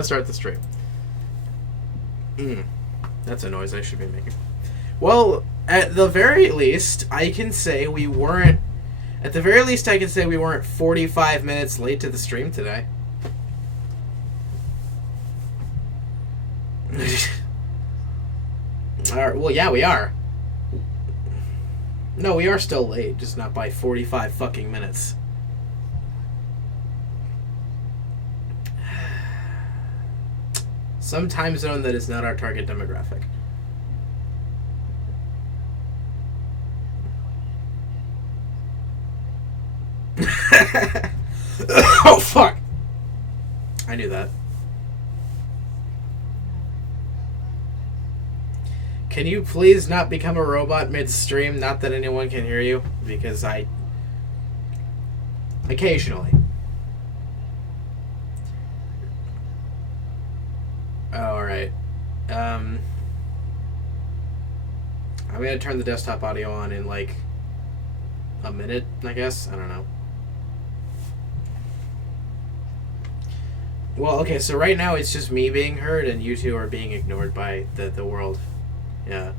Start the stream. That's a noise I should be making. Well, at the very least, I can say we weren't... At the very least, I can say we weren't 45 minutes late to the stream today. Well, yeah, we are. No, we are still late, just not by 45 fucking minutes. Some time zone that is not our target demographic. Oh, fuck! I knew that. Can you please not become a robot mid-stream? Not that anyone can hear you, because I... Occasionally. Oh, alright. I'm gonna turn the desktop audio on in, like, a minute, I guess? I don't know. Well, okay, so right now it's just me being heard and you two are being ignored by the world. Yeah.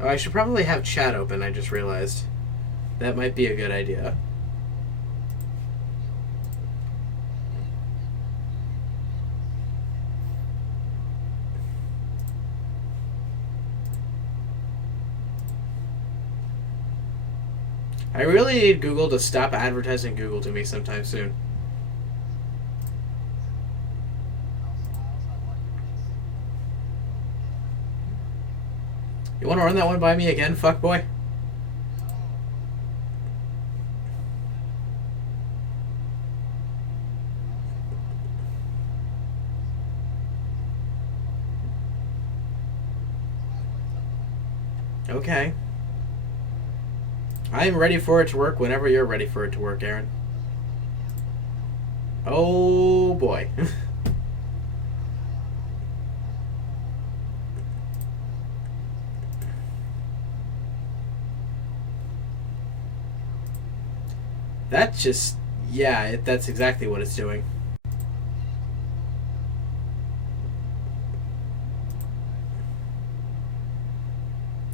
Oh, I should probably have chat open, I just realized. That might be a good idea. I really need Google to stop advertising Google to me sometime soon. You want to run that one by me again, fuckboy? Okay. I'm ready for it to work whenever you're ready for it to work, Aaron. Oh, boy. That just... Yeah, that's exactly what it's doing.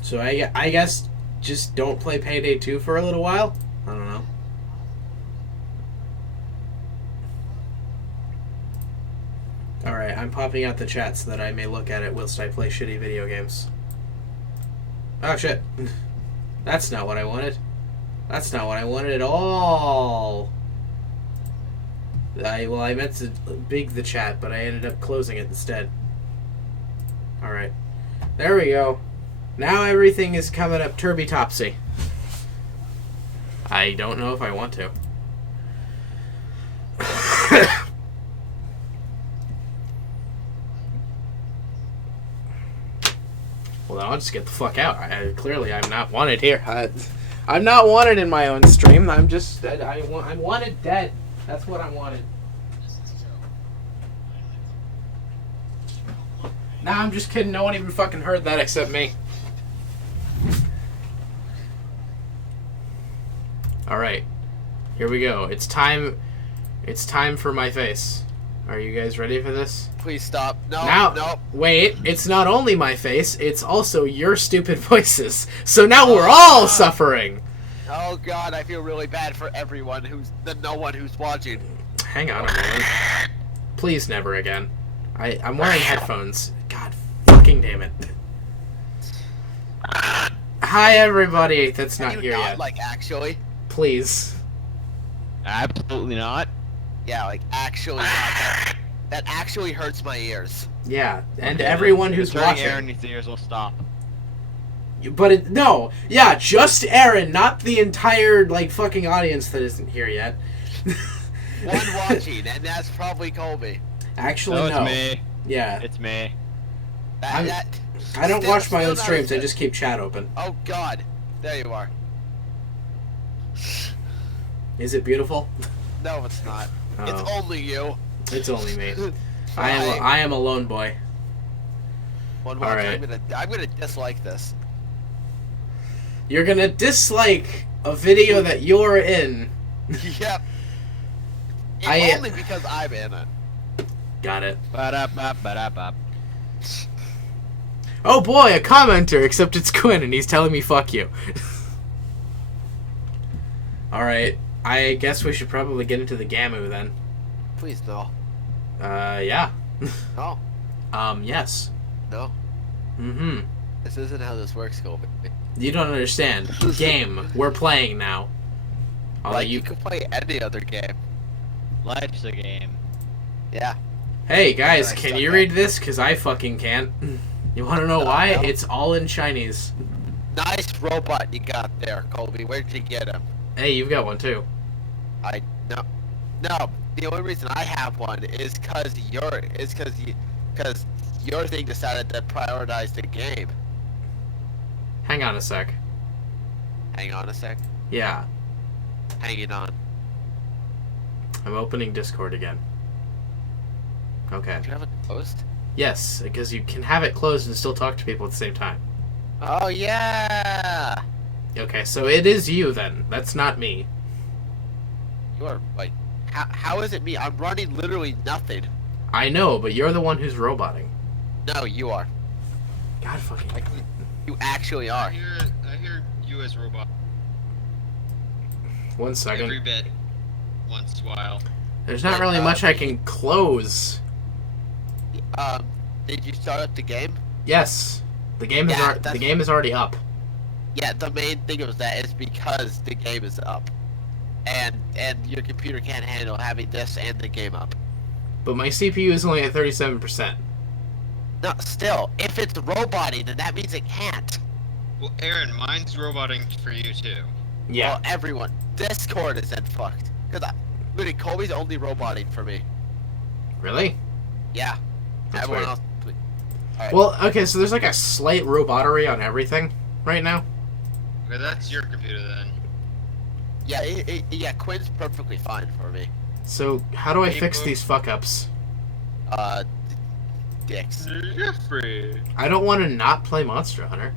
So I guess just don't play Payday 2 for a little while? I don't know. Alright, I'm popping out the chat so that I may look at it whilst I play shitty video games. Oh, shit. That's not what I wanted. That's not what I wanted at all. I meant to big the chat, but I ended up closing it instead. Alright. There we go. Now everything is coming up turby-topsy. I don't know if I want to. Well, then I'll just get the fuck out. Clearly, I'm not wanted here. I'm not wanted in my own stream. I'm just... I'm wanted dead. That's what I'm wanted. Nah, I'm just kidding. No one even fucking heard that except me. Alright. Here we go. It's time for my face. Are you guys ready for this? Please stop. No, no. Wait, it's not only my face, it's also your stupid voices. So now we're all suffering. Oh god, I feel really bad for everyone no one who's watching. Hang on a moment. Please never again. I'm wearing headphones. God fucking damn it. Hi everybody that's not here yet. Like actually? Please. Absolutely not. Yeah, like actually not. That actually hurts my ears. Yeah, and everyone who's watching. Aaron's ears will stop. But no, yeah, just Aaron, not the entire like fucking audience that isn't here yet. One watching, and that's probably Colby. Actually, no. No. It's me. Yeah. It's me. I don't watch my own streams. I just keep chat open. Oh god, there you are. Is it beautiful? No, it's not. Oh. It's only you. It's only me. I am a lone boy. One watch, Alright. I'm gonna dislike this. You're gonna dislike a video that you're in. Yep. Only because I'm in it. Got it. Ba-da-ba-ba-da-ba. Oh boy, a commenter, except it's Quinn and he's telling me fuck you. Alright, I guess we should probably get into the Gamu then. Please, no. Yeah. No. Yes. No. Mm-hmm. This isn't how this works, Colby. You don't understand. Game. We're playing now. Although Like, you can play any other game. Life's a game. Yeah. Hey, guys, Nice, can you okay. read this? Because I fucking can't. You want to know why? no. It's all in Chinese. Nice robot you got there, Colby. Where'd you get him? Hey, you've got one too. No. The only reason I have one is because your thing decided to prioritize the game. Hang on a sec. Hang on a sec. Yeah, Hanging on. I'm opening Discord again. Okay. Do you have a post? Yes, because you can have it closed and still talk to people at the same time. Oh yeah. Okay, so it is you then. That's not me. You are like, how is it me? I'm running literally nothing. I know, but you're the one who's roboting. No, you are. God fucking. Like, you actually are. I hear you as robot 1 second. every bit once in a while. There's not really much I can close. Did you start up the game? Yes, the game is Yeah, the that's- game is already up. Yeah, the main thing of that is because the game is up. And your computer can't handle having this and the game up. But my CPU is only at 37%. No, still, if it's roboting, then that means it can't. Well, Aaron, mine's roboting for you too. Yeah. Well, everyone. Discord is then fucked. Because really, Colby's only roboting for me. Really? Yeah. That's Everyone weird. else. Alright. Well, okay, so there's like a slight robotery on everything right now. Okay, that's your computer then. Yeah, yeah, Quinn's perfectly fine for me. So how do I Hey, fix Boog. these fuck ups? Dicks. Jeffrey. I don't want to not play Monster Hunter.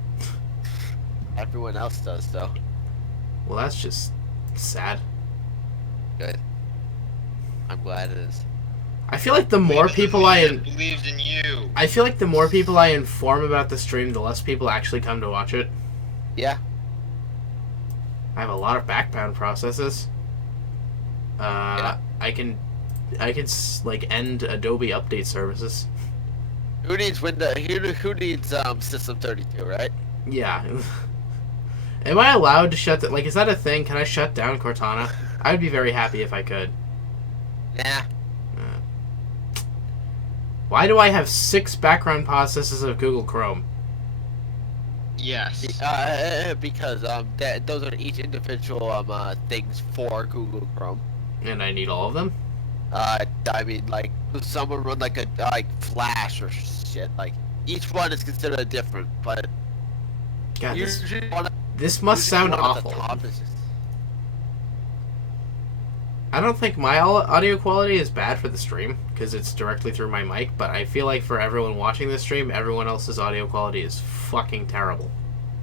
Everyone else does, though. Well, that's just sad. Good. I'm glad it is. I feel like the more people believed in you. I feel like the more people I inform about the stream, the less people actually come to watch it. Yeah. I have a lot of background processes. Yeah. I can like end Adobe update services. Who needs Windows? Who needs System 32, right? Yeah. Am I allowed to shut that? Like, is that a thing? Can I shut down Cortana? I would be very happy if I could. Nah. Why do I have 6 background processes of Google Chrome? Yes. Because those are each individual things for Google Chrome. And I need all of them? I mean, like, someone run like Flash or shit. Like, each one is considered different, but God, usually one of- this must usually sound one at the awful. top is just- I don't think my audio quality is bad for the stream, because it's directly through my mic, but I feel like for everyone watching this stream, everyone else's audio quality is fucking terrible.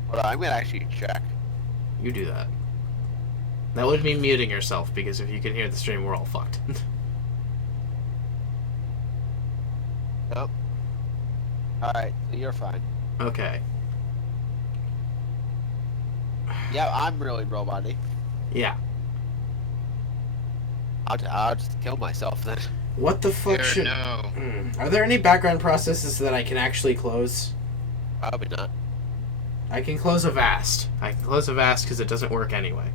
Hold on, I'm gonna actually check. You do that. That would mean muting yourself, because if you can hear the stream, we're all fucked. Nope. Alright, so you're fine. Okay. Yeah, I'm really roboty. Yeah. I'll just kill myself then. What the fuck Aaron, should... no. Are there any background processes that I can actually close? Probably not. I can close Avast. I can close Avast because it doesn't work anyway.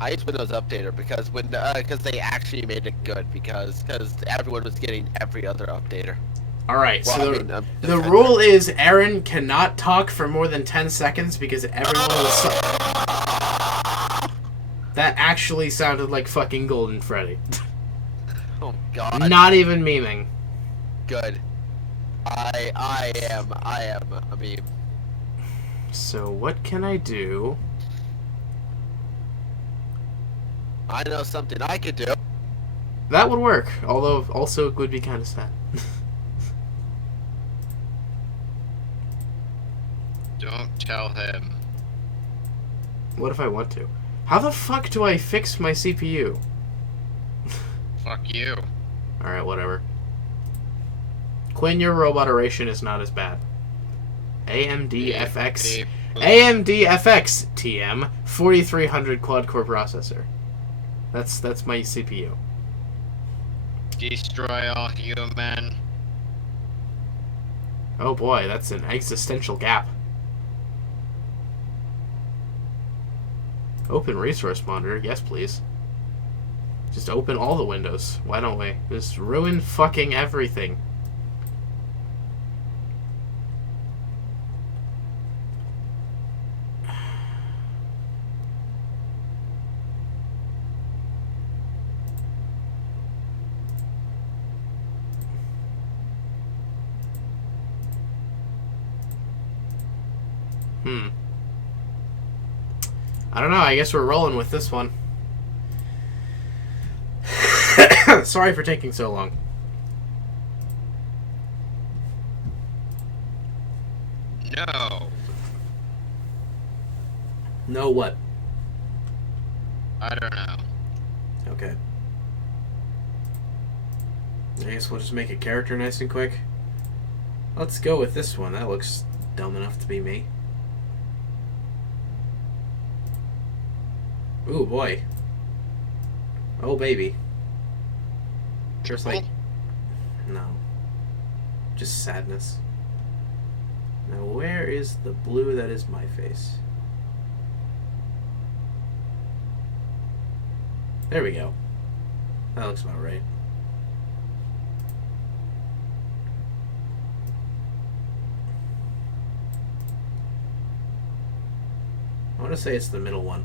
I use Windows Updater because because they actually made it good because everyone was getting every other updater. Alright, Well, so I mean, the Defender. rule is Aaron cannot talk for more than 10 seconds because everyone will... That actually sounded like fucking Golden Freddy. Oh God. Not even memeing. Good. I am a meme. So what can I do? I know something I could do. That would work, although also it would be kind of sad. Don't tell him. What if I want to? How the fuck do I fix my CPU? Fuck you. Alright, whatever. Quinn, your robot oration is not as bad. AMD FX. AMD FX TM 4300 quad-core processor. That's my CPU. Destroy all human. Oh boy, that's an existential gap. Open resource monitor, yes please. Just open all the windows. Why don't we? Just ruin fucking everything. I don't know, I guess we're rolling with this one. Sorry for taking so long. No. No what? I don't know. Okay. I guess we'll just make a character nice and quick. Let's go with this one. That looks dumb enough to be me. Ooh, boy. Oh, baby. Just like... No. Just sadness. Now, where is the blue that is my face? There we go. That looks about right. I want to say it's the middle one.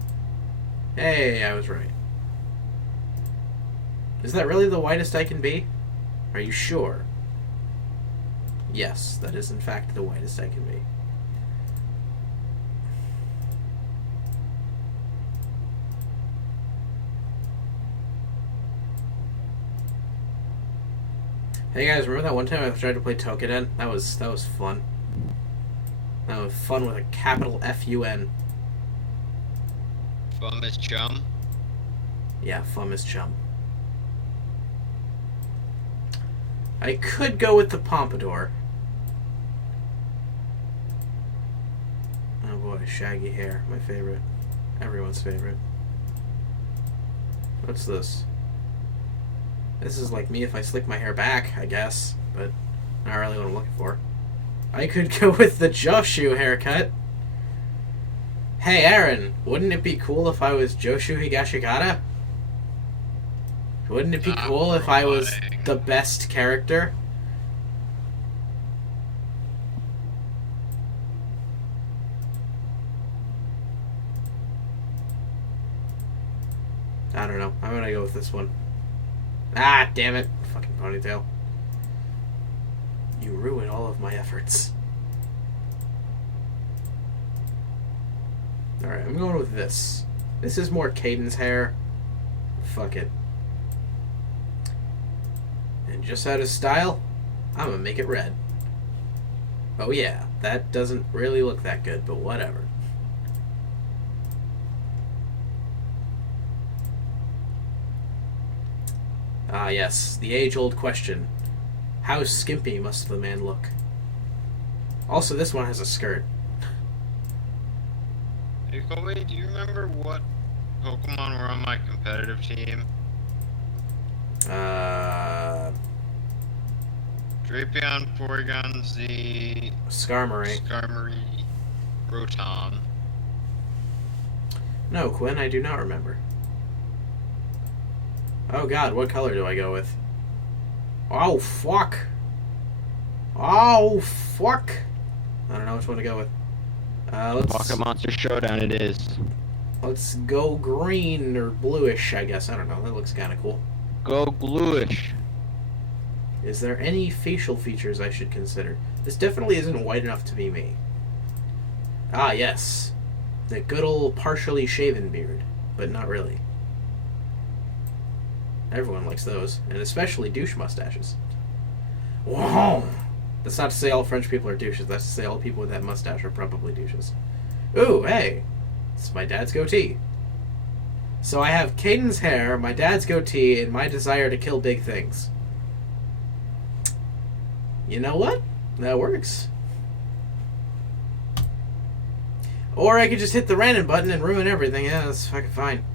Hey, I was right. Is that really the widest I can be? Are you sure? Yes, that is in fact the widest I can be. Hey guys, remember that one time I tried to play Toukiden? That was fun. That was fun with a capital F-U-N. Fum is chum. Yeah, fun is chum. I could go with the pompadour. Oh boy, shaggy hair, my favorite. Everyone's favorite. What's this? This is like me if I slick my hair back, I guess, but not really what I'm looking for. I could go with the Joshu haircut. Hey Aaron, wouldn't it be cool if I was Joshu Higashikata? Wouldn't it be cool if I was the best character? I don't know. I'm gonna go with this one. Ah, damn it. Fucking ponytail. You ruin all of my efforts. Alright, I'm going with this. This is more Caden's hair. Fuck it. And just out of style, I'm gonna make it red. Oh yeah, that doesn't really look that good, but whatever. Ah yes, the age-old question. How skimpy must the man look? Also, this one has a skirt. Hey Colby, do you remember what Pokemon were on my competitive team? Drapion, Porygon Z, Skarmory. Skarmory, Rotom. No, Quinn, I do not remember. Oh god, what color do I go with? Oh, fuck! Oh, fuck! I don't know which one to go with. Pocket Monster Showdown it is. Let's go green or bluish, I guess. I don't know, that looks kind of cool. Go bluish. Is there any facial features I should consider? This definitely isn't white enough to be me. Ah, yes. The good old partially shaven beard, but not really. Everyone likes those, and especially douche mustaches. Whoa! That's not to say all French people are douches. That's to say all people with that mustache are probably douches. Ooh, hey! It's my dad's goatee. So I have Caden's hair, my dad's goatee, and my desire to kill big things. You know what? That works. Or I could just hit the random button and ruin everything. Yeah, that's fucking fine.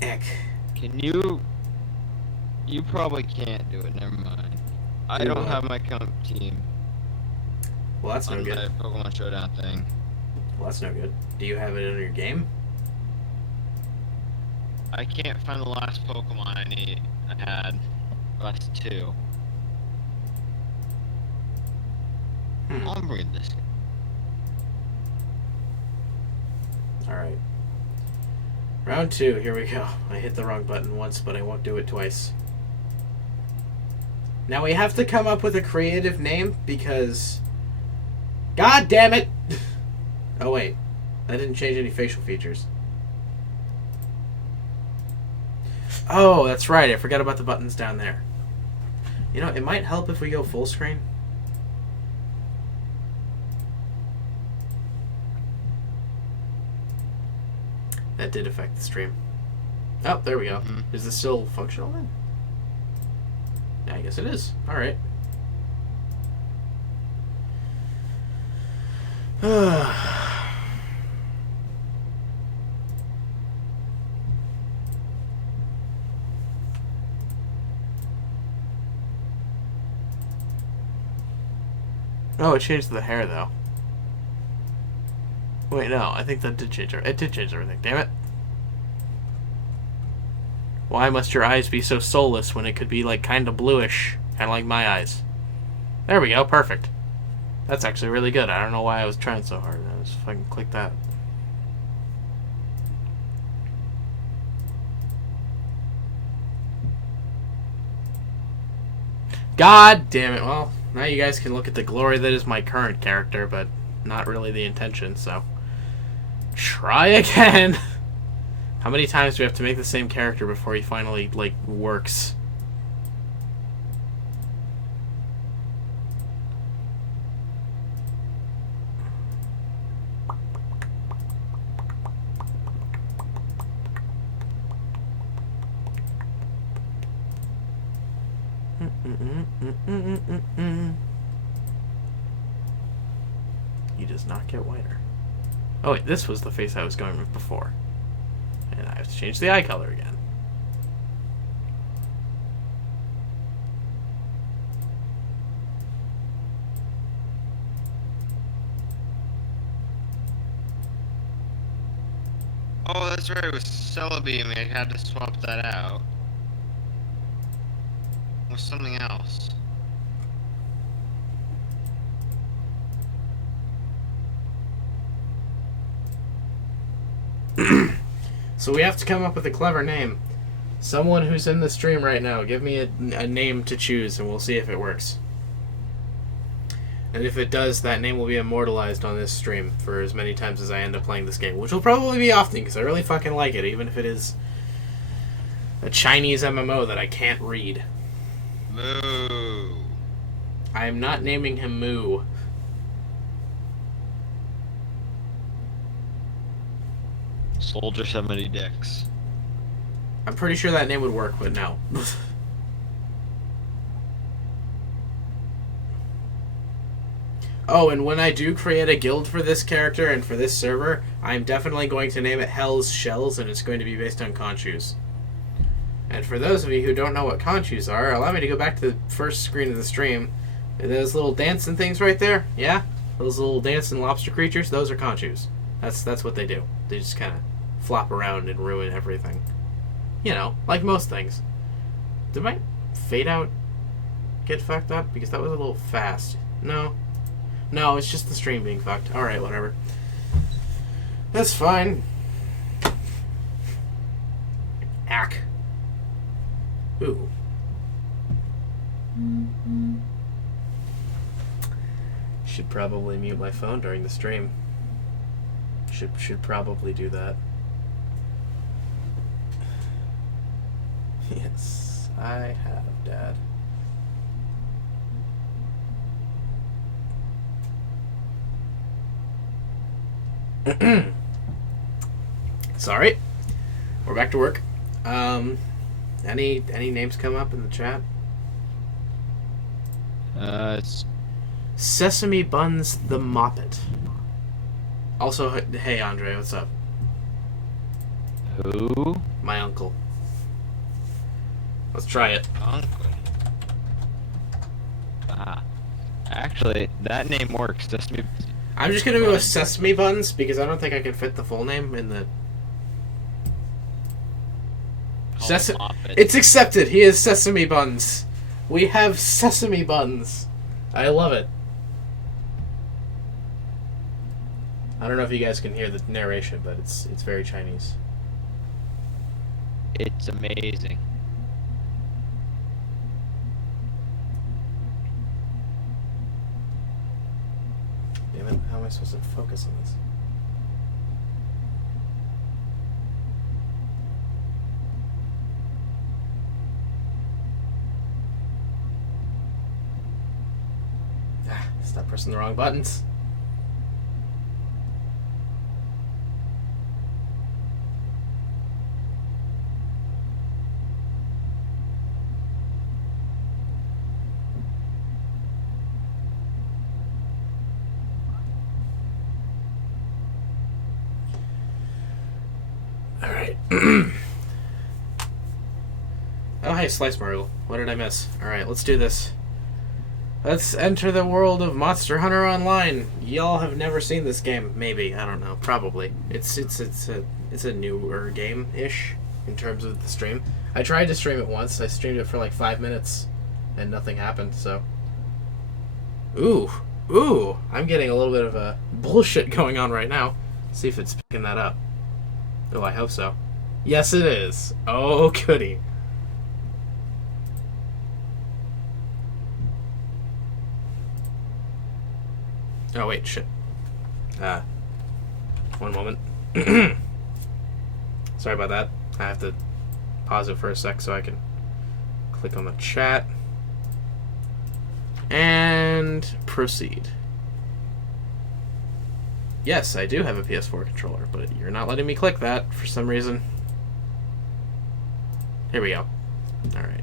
Eck. Can you? You probably can't do it. Never mind. I Do don't what? have my comp team Well, that's no on good. the Pokemon Showdown thing. Well, that's no good. Do you have it in your game? I can't find the last Pokemon I had. Last two. I'll bring this. Alright. Round 2, here we go. I hit the wrong button once, but I won't do it twice. Now we have to come up with a creative name because... God damn it! Oh wait, that didn't change any facial features. Oh, that's right, I forgot about the buttons down there. You know, it might help if we go full screen. That did affect the stream. Oh, there we go. Mhm. Is this still functional then? Yeah, I guess it is. Alright. Oh, it changed the hair though. Wait, no, I think that did change it. It did change everything. Damn it. Why must your eyes be so soulless when it could be like kind of bluish, kind of like my eyes? There we go, perfect. That's actually really good. I don't know why I was trying so hard. I just fucking click that. God damn it. Well, now you guys can look at the glory that is my current character, but not really the intention, so... Try again! How many times do we have to make the same character before he finally, like, works? He does not get whiter. Oh wait, this was the face I was going with before. And I have to change the eye color again. Oh, that's right, it was Celebi, I had to swap that out. It was something else. So we have to come up with a clever name. Someone who's in the stream right now, give me a name to choose and we'll see if it works. And if it does, that name will be immortalized on this stream for as many times as I end up playing this game. Which will probably be often, because I really fucking like it, even if it is a Chinese MMO that I can't read. Moo. I am not naming him Moo. Soldier 70 Dicks. I'm pretty sure that name would work, but no. Oh, and when I do create a guild for this character and for this server, I'm definitely going to name it Hell's Shells, and it's going to be based on conchus. And for those of you who don't know what conchus are, allow me to go back to the first screen of the stream. Those little dancing things right there, yeah? Those little dancing lobster creatures, those are conchus. That's what they do. They just kind of flop around and ruin everything. You know, like most things. Did my fade out get fucked up? Because that was a little fast. No. No, it's just the stream being fucked. Alright, whatever. That's fine. Ack. Ooh. Should probably mute my phone during the stream. Should probably do that. Yes, I have, Dad. Sorry. We're back to work. Any names come up in the chat? It's Sesame Buns the Moppet. Also, hey Andre, what's up? who? My uncle. Let's try it. Uncle. Ah. Actually, that name works. Sesame. I'm just gonna go with Sesame Buns because I don't think I can fit the full name in the. Moppet. It's accepted. He is Sesame Buns. We have Sesame Buns. I love it. I don't know if you guys can hear the narration, but it's very Chinese. It's amazing. Damn it! How am I supposed to focus on this? Stop pressing the wrong buttons. All right. Oh, hey, Slice Margle. What did I miss? All right, let's do this. Let's enter the world of Monster Hunter Online. Y'all have never seen this game, maybe. I don't know. Probably. It's a newer game-ish in terms of the stream. I tried to stream it once. I streamed it for like 5 minutes, and nothing happened. So, ooh, I'm getting a little bit of a bullshit going on right now. See if it's picking that up. Oh, I hope so. Yes, it is. Oh, goody. Oh, wait, shit. One moment. Sorry about that. I have to pause it for a sec so I can click on the chat. And proceed. Yes, I do have a PS4 controller, but you're not letting me click that for some reason. Here we go. Alright.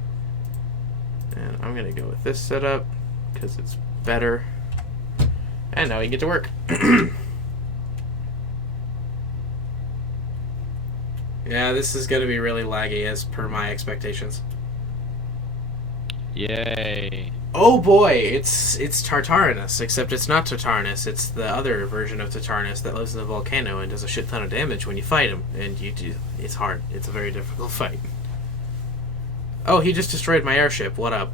And I'm going to go with this setup because it's better. And now we can get to work. Yeah, this is going to be really laggy as per my expectations. Yay. Oh boy, it's Tartarinus, except it's not Tartarinus, it's the other version of Tartarinus that lives in the volcano and does a shit ton of damage when you fight him. And it's hard. It's a very difficult fight. Oh, he just destroyed my airship. What up?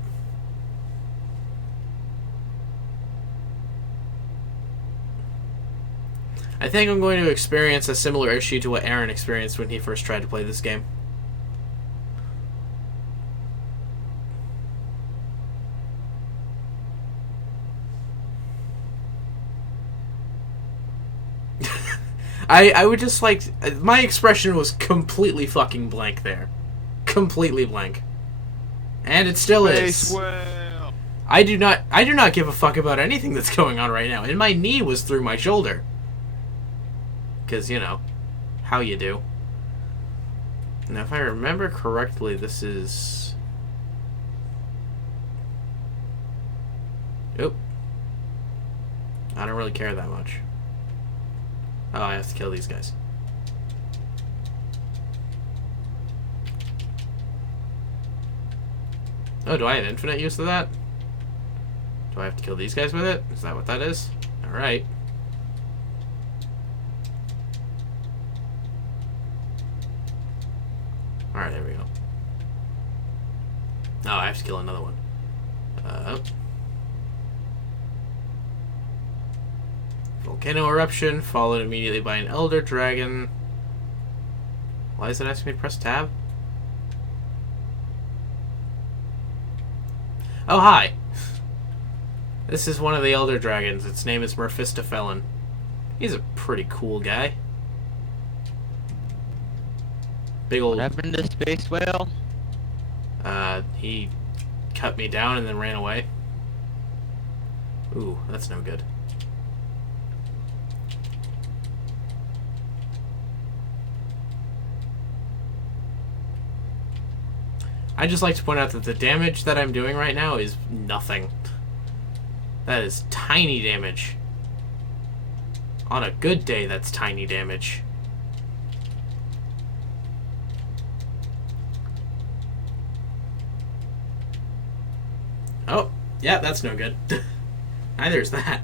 I think I'm going to experience a similar issue to what Aaron experienced when he first tried to play this game. I would just like... My expression was completely fucking blank there. Completely blank. And it still is. Well. I do not give a fuck about anything that's going on right now. And my knee was through my shoulder. Because, you know, how you do. Now, if I remember correctly, this is... Oop. I don't really care that much. Oh, I have to kill these guys. Oh, do I have infinite use of that? Do I have to kill these guys with it? Is that what that is? Alright. Alright, there we go. Oh, I have to kill another one. Volcano eruption, followed immediately by an elder dragon. Why is it asking me to press tab? Oh, hi! This is one of the elder dragons. Its name is Mephistophelen. He's a pretty cool guy. Big old... What happened to Space Whale? He cut me down and then ran away. Ooh, that's no good. I just like to point out that the damage that I'm doing right now is nothing. That is tiny damage. On a good day, that's tiny damage. Oh, yeah, that's no good. Neither is that.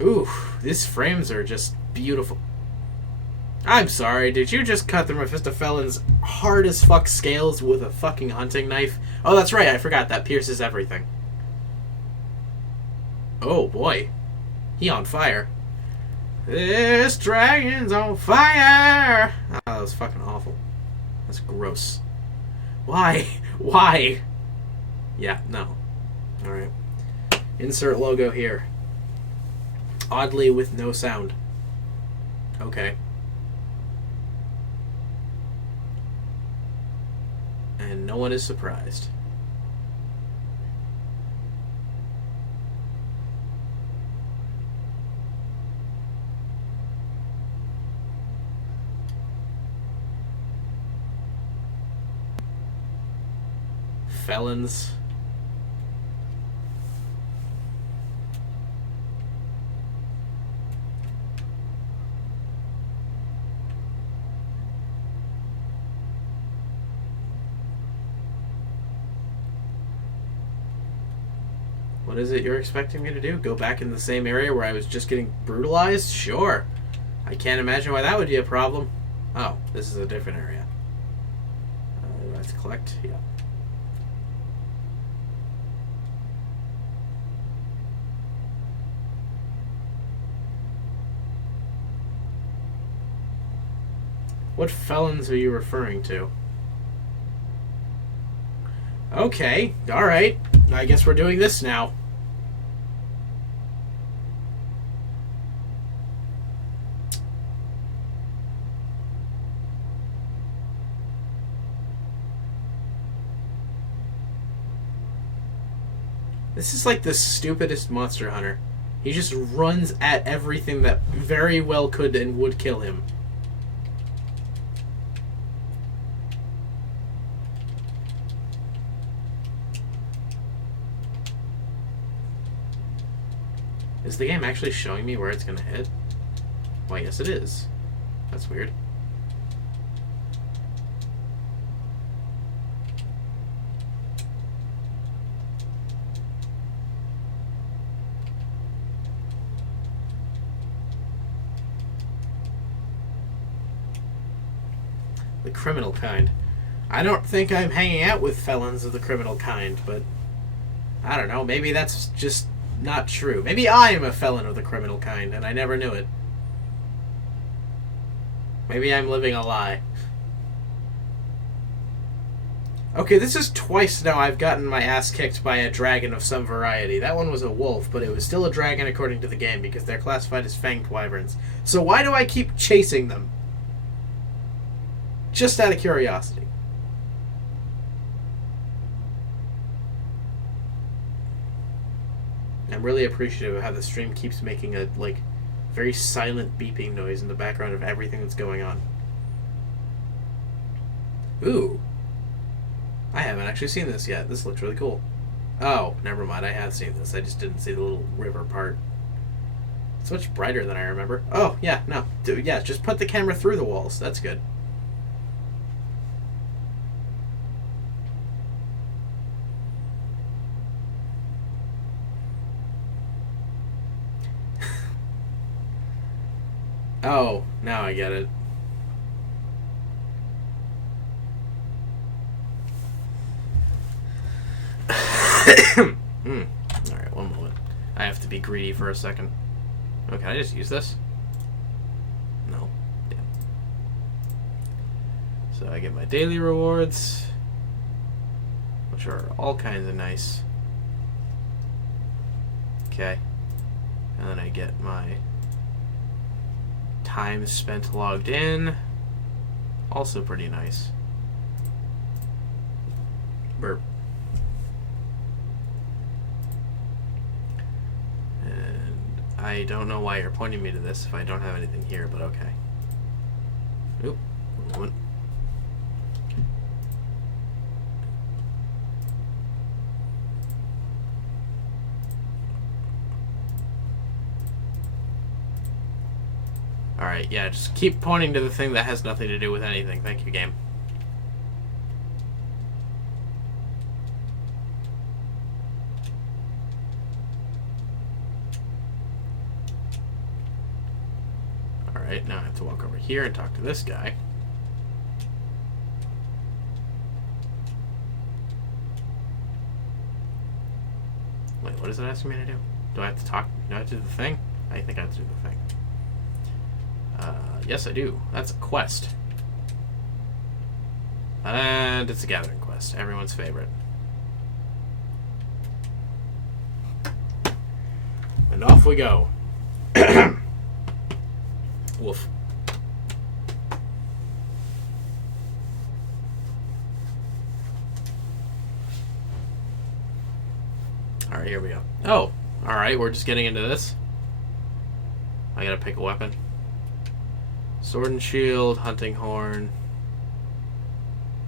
Ooh, these frames are just beautiful. I'm sorry, did you just cut the Mephistophelian's hard as fuck scales with a fucking hunting knife? Oh, that's right, I forgot, that pierces everything. Oh boy, he on fire. This dragon's on fire! Oh, that was fucking awful. That's gross. Why? Why? Yeah, no. Alright. Insert logo here. Oddly with no sound. Okay. And no one is surprised. Felons. What is it you're expecting me to do? Go back in the same area where I was just getting brutalized? Sure. I can't imagine why that would be a problem. Oh, this is a different area. Let's collect. Yeah. What felons are you referring to? Okay, alright. I guess we're doing this now. This is like the stupidest Monster Hunter. He just runs at everything that very well could and would kill him. Is the game actually showing me where it's going to hit? Why, yes it is. That's weird. The criminal kind. I don't think I'm hanging out with felons of the criminal kind, but I don't know, maybe that's just not true. Maybe I am a felon of the criminal kind, and I never knew it. Maybe I'm living a lie. Okay, this is twice now I've gotten my ass kicked by a dragon of some variety. That one was a wolf, but it was still a dragon according to the game, because they're classified as fanged wyverns. So why do I keep chasing them? Just out of curiosity. I'm really appreciative of how the stream keeps making a, like, very silent beeping noise in the background of everything that's going on. Ooh. I haven't actually seen this yet. This looks really cool. Oh, never mind. I have seen this. I just didn't see the little river part. It's much brighter than I remember. Oh, yeah, no. Yeah, just put the camera through the walls. That's good. Oh, now I get it. Alright, one moment. I have to be greedy for a second. Oh, can I just use this? No. Yeah. So I get my daily rewards, which are all kinds of nice. Okay. And then I get my time spent logged in. Also pretty nice. Burp. And I don't know why you're pointing me to this if I don't have anything here, but okay. Oop. One moment. Alright, yeah, just keep pointing to the thing that has nothing to do with anything. Thank you, game. Alright, now I have to walk over here and talk to this guy. Wait, what is it asking me to do? Do I have to talk? Do I have to do the thing? I think I have to do the thing. Yes, I do. That's a quest. And it's a gathering quest. Everyone's favorite. And off we go. Woof. Alright, here we go. Oh, alright, we're just getting into this. I gotta pick a weapon. Sword and shield, hunting horn,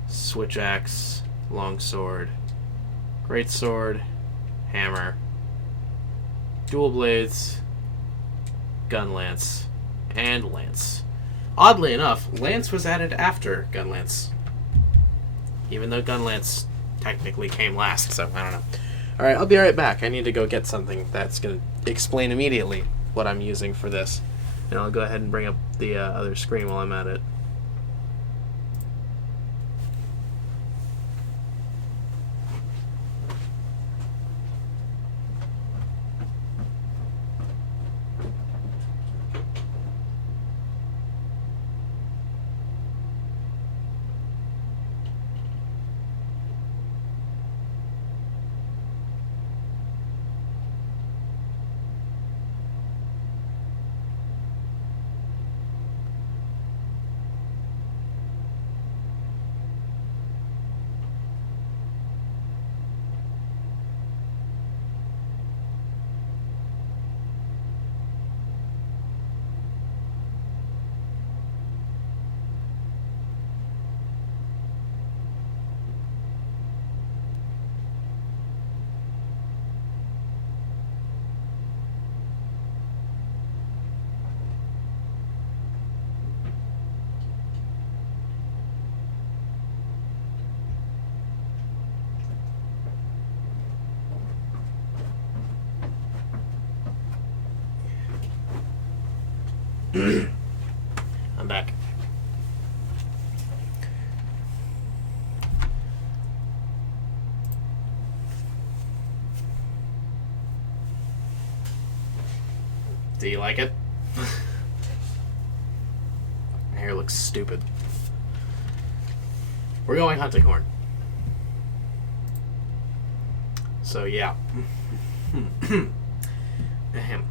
switch axe, long sword, great sword, hammer, dual blades, gun lance, and lance. Oddly enough, lance was added after gun lance, even though gun lance technically came last, so I don't know. Alright, I'll be right back. I need to go get something that's going to explain immediately what I'm using for this. And I'll go ahead and bring up the other screen while I'm at it. I'm back. Do you like it? My hair looks stupid. We're going hunting horn. So yeah. Ahem.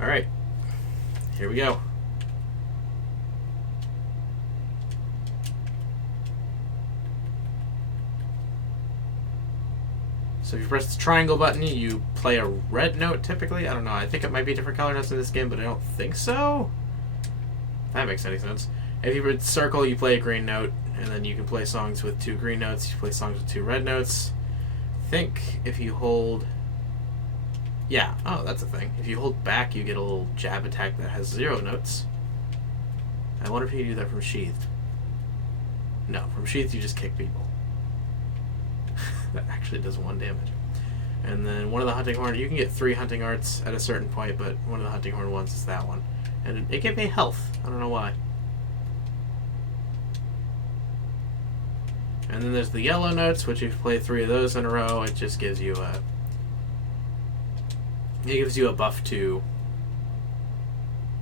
Alright, here we go. So if you press the triangle button, you play a red note typically. I don't know, I think it might be different color notes in this game, but I don't think so. If that makes any sense. If you press circle, you play a green note, and then you can play songs with 2 green notes, you play songs with 2 red notes. I think if you hold... Yeah, oh, that's a thing. If you hold back, you get a little jab attack that has 0 notes. I wonder if you can do that from Sheathed. No, from Sheathed you just kick people. That actually does 1 damage. And then one of the hunting horn, you can get 3 hunting arts at a certain point, but one of the hunting horn ones is that one. And it gave me health. I don't know why. And then there's the yellow notes, which if you play 3 of those in a row, it just gives you a... It gives you a buff to...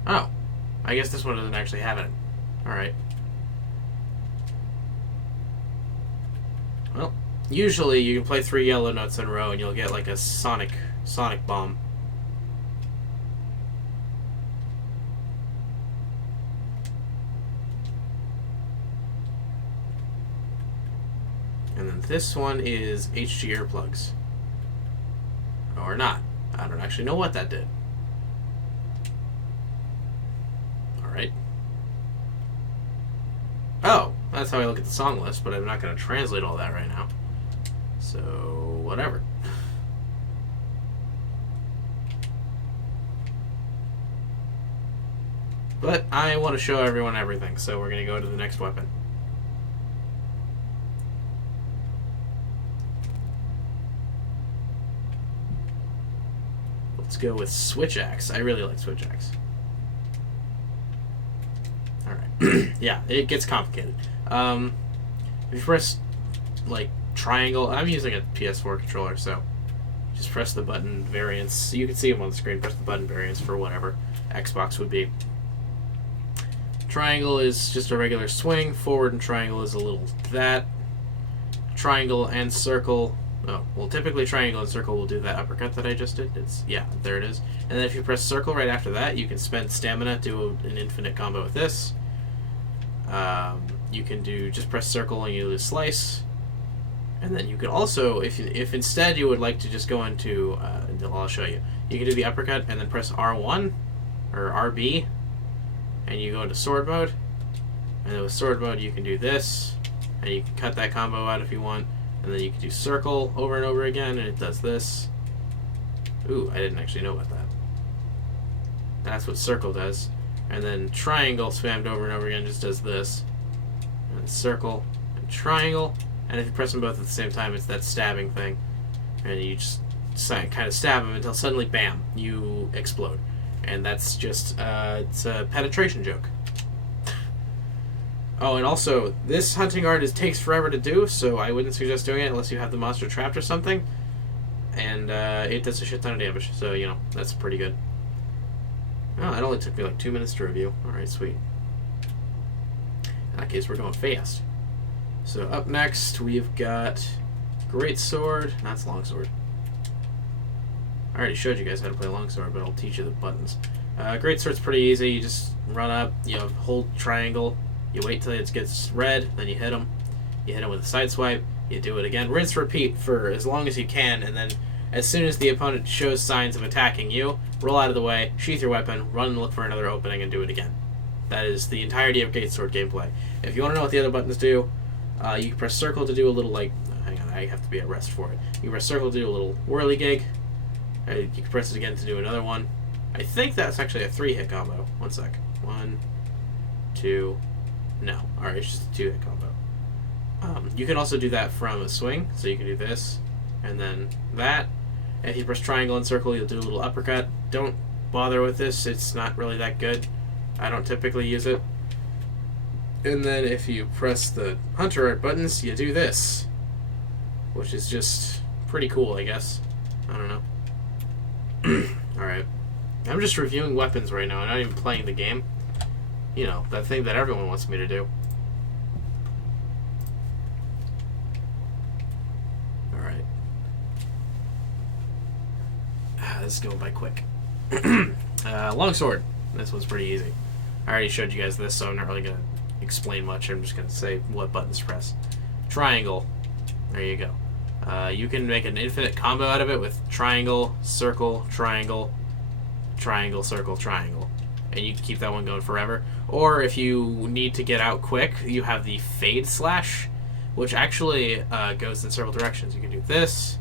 Oh. I guess this one doesn't actually have it. Alright. Well, usually you can play 3 yellow notes in a row and you'll get like a sonic bomb. And then this one is HG earplugs. Or not. I don't actually know what that did. Alright. Oh, that's how I look at the song list, but I'm not going to translate all that right now. So, whatever. But I want to show everyone everything, so we're going to go to the next weapon. Let's go with Switch Axe. I really like Switch Axe. Alright. Yeah, it gets complicated. If you press, like, triangle... I'm using a PS4 controller, so just press the button variants. You can see them on the screen. Press the button variants for whatever Xbox would be. Triangle is just a regular swing. Forward and triangle is a little that. Triangle and circle... Oh, well, typically triangle and circle will do that uppercut that I just did. Yeah, there it is. And then if you press circle right after that, you can spend stamina, do an infinite combo with this. You can do, just press circle and you do slice. And then you can also, if instead you would like to just go into, I'll show you. You can do the uppercut and then press R1 or RB, and you go into sword mode. And then with sword mode, you can do this, and you can cut that combo out if you want. And then you can do circle over and over again, and it does this. Ooh, I didn't actually know about that. That's what circle does. And then triangle spammed over and over again just does this. And circle and triangle. And if you press them both at the same time, it's that stabbing thing. And you just kind of stab them until suddenly, bam, you explode. And that's just, it's a penetration joke. Oh, and also, this hunting art takes forever to do, so I wouldn't suggest doing it unless you have the monster trapped or something. And it does a shit ton of damage, so, you know, that's pretty good. Oh, it only took me like 2 minutes to review. Alright, sweet. In that case, we're going fast. So up next, we've got Great Sword. That's Longsword. I already showed you guys how to play Longsword, but I'll teach you the buttons. Great Sword's pretty easy. You just run up, you hold triangle. You wait till it gets red, then you hit them. You hit them with a side swipe. You do it again. Rinse, repeat for as long as you can, and then as soon as the opponent shows signs of attacking you, roll out of the way, sheath your weapon, run and look for another opening, and do it again. That is the entirety of Great Sword gameplay. If you want to know what the other buttons do, you can press circle to do a little, like... Hang on, I have to be at rest for it. You can press circle to do a little whirligig. You can press it again to do another one. I think that's actually a 3-hit combo. One sec. 1, 2... No. Alright, it's just a 2-hit combo. You can also do that from a swing, so you can do this, and then that. And if you press triangle and circle, you'll do a little uppercut. Don't bother with this, it's not really that good. I don't typically use it. And then if you press the hunter art buttons, you do this, which is just pretty cool, I guess. I don't know. Alright. I'm just reviewing weapons right now, I'm not even playing the game. You know, that thing that everyone wants me to do. Alright. This is going by quick. Longsword. This one's pretty easy. I already showed you guys this, so I'm not really going to explain much. I'm just going to say what buttons to press. Triangle. There you go. You can make an infinite combo out of it with triangle, circle, triangle, triangle, circle, triangle. And you can keep that one going forever. Or if you need to get out quick, you have the fade slash, which actually goes in several directions. You can do this,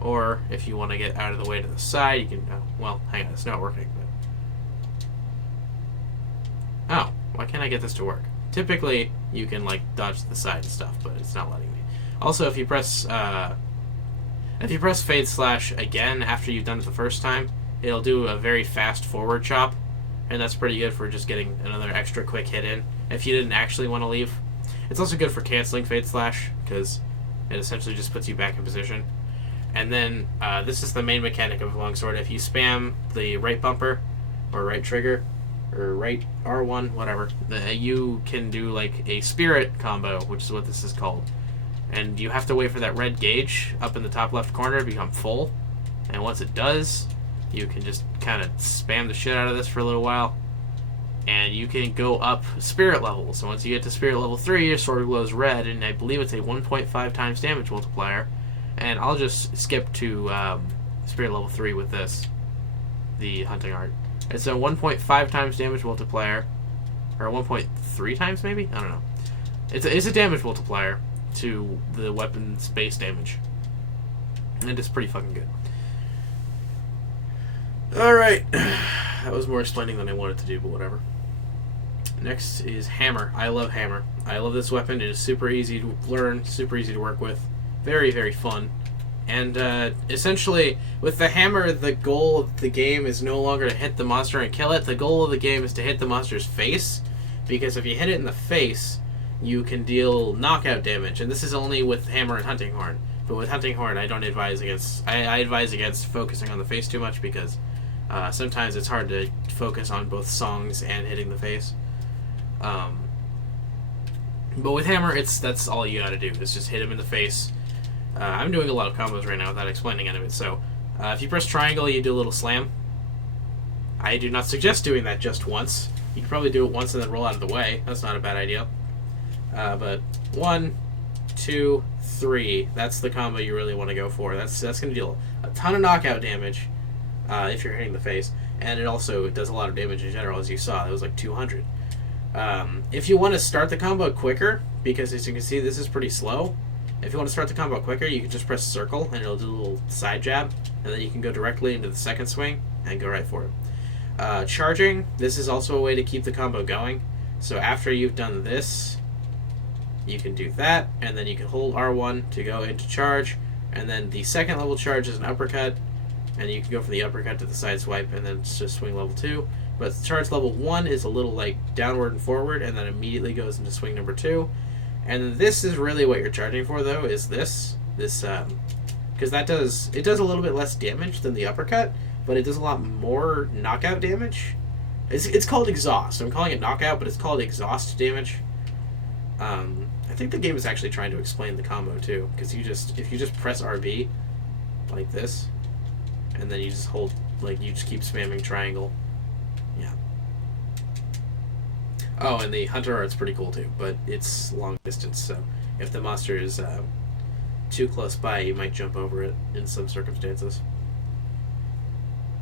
or if you want to get out of the way to the side, you can... well, hang on, it's not working. But... oh, why can't I get this to work? Typically, you can like dodge to the side and stuff, but it's not letting me. Also, if you press fade slash again after you've done it the first time, it'll do a very fast forward chop. And that's pretty good for just getting another extra quick hit in if you didn't actually want to leave. It's also good for canceling Fade Slash, because it essentially just puts you back in position. And then, this is the main mechanic of Longsword. If you spam the right bumper, or right trigger, or right R1, whatever, you can do like a spirit combo, which is what this is called. And you have to wait for that red gauge up in the top left corner to become full. And once it does, you can just kind of spam the shit out of this for a little while, and you can go up spirit levels. So once you get to spirit level 3, your sword glows red, and I believe it's a 1.5 times damage multiplier. And I'll just skip to spirit level 3 with this, the hunting art. It's a 1.5 times damage multiplier, or 1.3 times maybe? I don't know. It's a damage multiplier to the weapon's base damage, and it's pretty fucking good. Alright, that was more explaining than I wanted to do, but whatever. Next is Hammer. I love Hammer. I love this weapon. It is super easy to learn, super easy to work with. Very, very fun. And essentially, with the Hammer, the goal of the game is no longer to hit the monster and kill it. The goal of the game is to hit the monster's face, because if you hit it in the face, you can deal knockout damage. And this is only with Hammer and Hunting Horn. But with Hunting Horn, I don't advise against... I advise against focusing on the face too much, because sometimes it's hard to focus on both songs and hitting the face. But with Hammer, that's all you gotta do, is just hit him in the face. I'm doing a lot of combos right now without explaining any of it, so if you press triangle, you do a little slam. I do not suggest doing that just once. You can probably do it once and then roll out of the way. That's not a bad idea. But 1, 2, 3, that's the combo you really want to go for. That's going to deal a ton of knockout damage if you're hitting the face, and it also does a lot of damage in general, as you saw. It was like 200. If you want to start the combo quicker, because as you can see, this is pretty slow. If you want to start the combo quicker, you can just press circle, and it'll do a little side jab, and then you can go directly into the second swing and go right for it. Charging, this is also a way to keep the combo going. So after you've done this, you can do that, and then you can hold R1 to go into charge, and then the second level charge is an uppercut, and you can go for the uppercut to the side swipe, and then it's just swing level 2. But charge level 1 is a little like downward and forward, and then immediately goes into swing number 2. And this is really what you're charging for, though, is this, because it does a little bit less damage than the uppercut, but it does a lot more knockout damage. It's called exhaust. I'm calling it knockout, but it's called exhaust damage. I think the game is actually trying to explain the combo too, because if you just press RB like this, and then you just hold, like, you just keep spamming triangle. Yeah. Oh, and the hunter art's pretty cool too, but it's long distance, so if the monster is too close by, you might jump over it in some circumstances.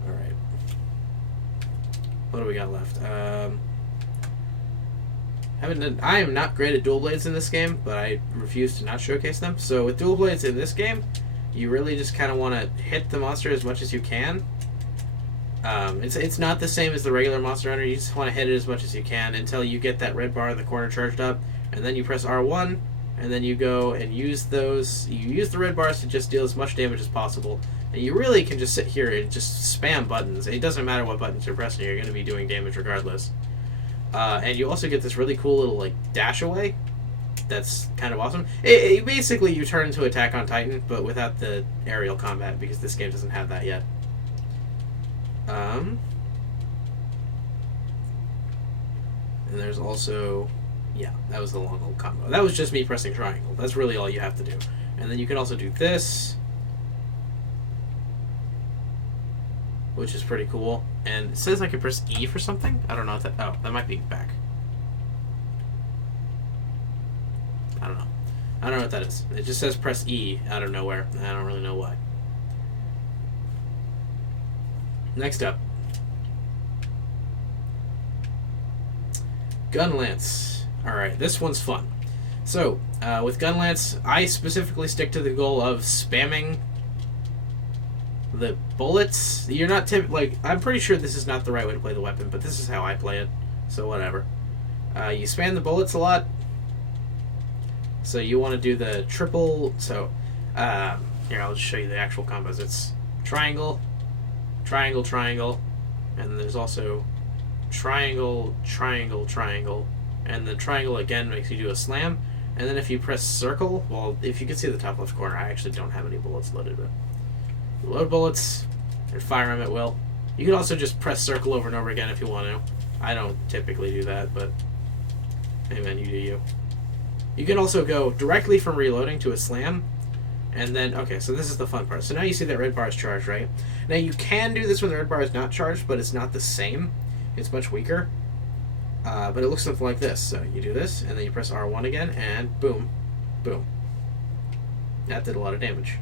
Alright. What do we got left? I am not great at dual blades in this game, but I refuse to not showcase them. So with dual blades in this game, you really just kind of want to hit the monster as much as you can. It's not the same as the regular Monster Hunter. You just want to hit it as much as you can until you get that red bar in the corner charged up, and then you press R1, and then you go and use those. You use the red bars to just deal as much damage as possible, and you really can just sit here and just spam buttons. It doesn't matter what buttons you're pressing; you're going to be doing damage regardless. And you also get this really cool little like dash away. That's kind of awesome. Basically, you turn into Attack on Titan, but without the aerial combat, because this game doesn't have that yet. And there's also, yeah, that was the long hold combo. That was just me pressing triangle. That's really all you have to do. And then you can also do this, which is pretty cool. And it says I can press E for something. I don't know what that. Oh, that might be back. I don't know. I don't know what that is. It just says press E out of nowhere. I don't really know why. Next up, Gunlance. Alright, this one's fun. So, with Gunlance, I specifically stick to the goal of spamming the bullets. You're not I'm pretty sure this is not the right way to play the weapon, but this is how I play it, so whatever. You spam the bullets a lot. So you want to do the triple, so, here, I'll just show you the actual combos. It's triangle, triangle, triangle, and there's also triangle, triangle, triangle, and then triangle again makes you do a slam, and then if you press circle, well, if you can see the top left corner, I actually don't have any bullets loaded, but load bullets and fire them at will. You can also just press circle over and over again if you want to. I don't typically do that, but hey man, you do you. You can also go directly from reloading to a slam. And then, okay, so this is the fun part. So now you see that red bar is charged, right? Now you can do this when the red bar is not charged, but it's not the same. It's much weaker. But it looks something like this. So you do this, and then you press R1 again, and boom, boom. That did a lot of damage.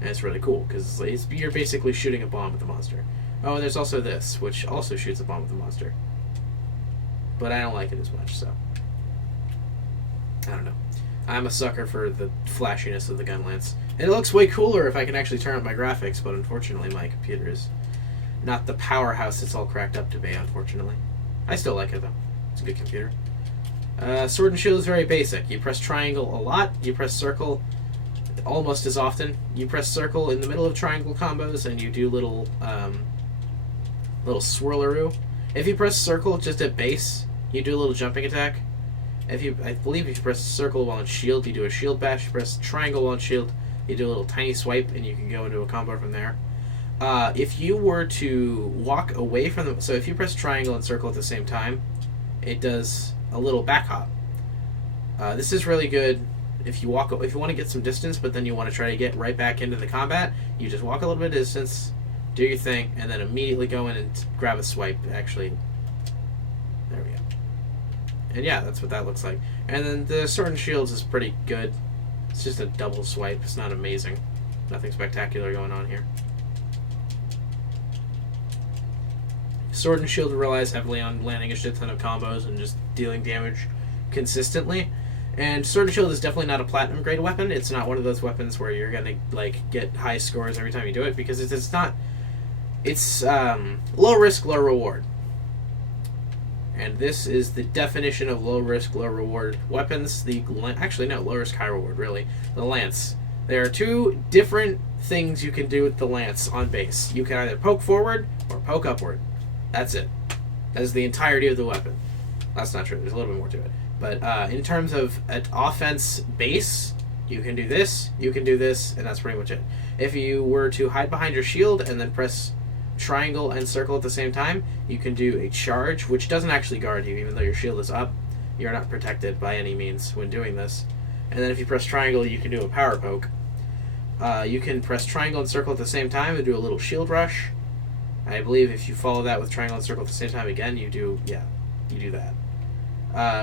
And it's really cool, because you're basically shooting a bomb at the monster. Oh, and there's also this, which also shoots a bomb at the monster. But I don't like it as much, so I don't know. I'm a sucker for the flashiness of the Gunlance. And it looks way cooler if I can actually turn up my graphics, but unfortunately my computer is not the powerhouse it's all cracked up to be, unfortunately. I still like it, though. It's a good computer. Sword and Shield is very basic. You press triangle a lot. You press circle almost as often. You press circle in the middle of triangle combos, and you do little swirlaroo. If you press circle just at base, you do a little jumping attack. I believe if you press circle while on shield, you do a shield bash. You press triangle while on shield, you do a little tiny swipe, and you can go into a combo from there. If you were to walk away from them, so if you press triangle and circle at the same time, it does a little back hop. This is really good if you want to get some distance, but then you want to try to get right back into the combat. You just walk a little bit of distance, do your thing, and then immediately go in and grab a swipe. Actually, there we go. And yeah, that's what that looks like. And then the Sword and Shields is pretty good. It's just a double swipe. It's not amazing. Nothing spectacular going on here. Sword and Shield relies heavily on landing a shit ton of combos and just dealing damage consistently. And Sword and Shield is definitely not a platinum grade weapon. It's not one of those weapons where you're gonna get high scores every time you do it, because it's not. It's low risk, low reward. And this is the definition of low risk, low reward weapons. Actually, no, low risk, high reward, really. The Lance. There are two different things you can do with the Lance on base. You can either poke forward or poke upward. That's it. That is the entirety of the weapon. That's not true. There's a little bit more to it. But in terms of an offense base, you can do this, and that's pretty much it. If you were to hide behind your shield and then press triangle and circle at the same time, you can do a charge, which doesn't actually guard you, even though your shield is up. You're not protected by any means when doing this. And then if you press triangle, you can do a power poke. You can press triangle and circle at the same time and do a little shield rush. I believe if you follow that with triangle and circle at the same time again, you do that.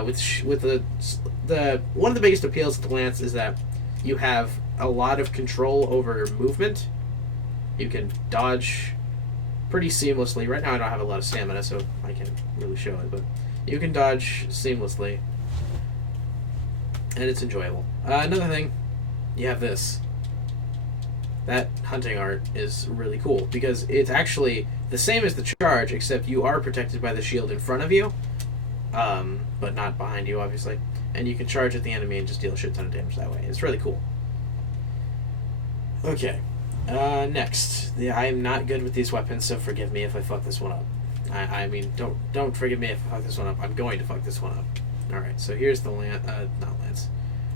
With the one of the biggest appeals of the Lance is that you have a lot of control over movement. You can dodge pretty seamlessly. Right now I don't have a lot of stamina, so I can't really show it, but you can dodge seamlessly, and it's enjoyable. Another thing, you have this. That hunting art is really cool, because it's actually the same as the charge, except you are protected by the shield in front of you, but not behind you, obviously. And you can charge at the enemy and just deal a shit ton of damage that way. It's really cool. Okay. Next. I am not good with these weapons, so forgive me if I fuck this one up. I mean, don't forgive me if I fuck this one up. I'm going to fuck this one up. Alright, so here's the not Lance.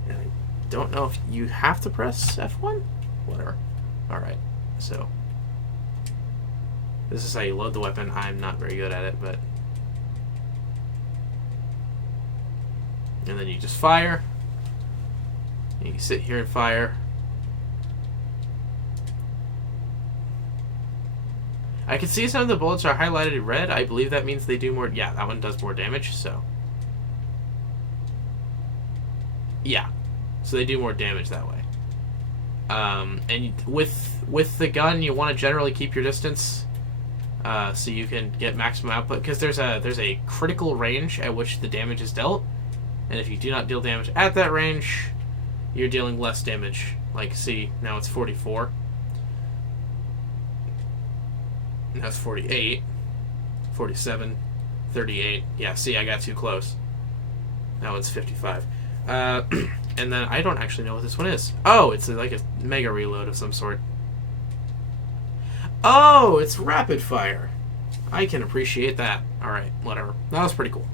And I don't know if you have to press F1? Whatever. Alright, so this is how you load the weapon. I'm not very good at it, but... And then you just fire. You can sit here and fire. I can see some of the bullets are highlighted in red. I believe that means they do more... Yeah, that one does more damage, so... Yeah. So they do more damage that way. And with the gun, you want to generally keep your distance, so you can get maximum output, because there's a critical range at which the damage is dealt, and if you do not deal damage at that range, you're dealing less damage. Like, see, now it's 44. Now it's 48, 47, 38. Yeah, see, I got too close. Now it's 55. And then I don't actually know what this one is. Oh, it's like a mega reload of some sort. Oh, it's rapid fire. I can appreciate that. Alright, whatever. That was pretty cool.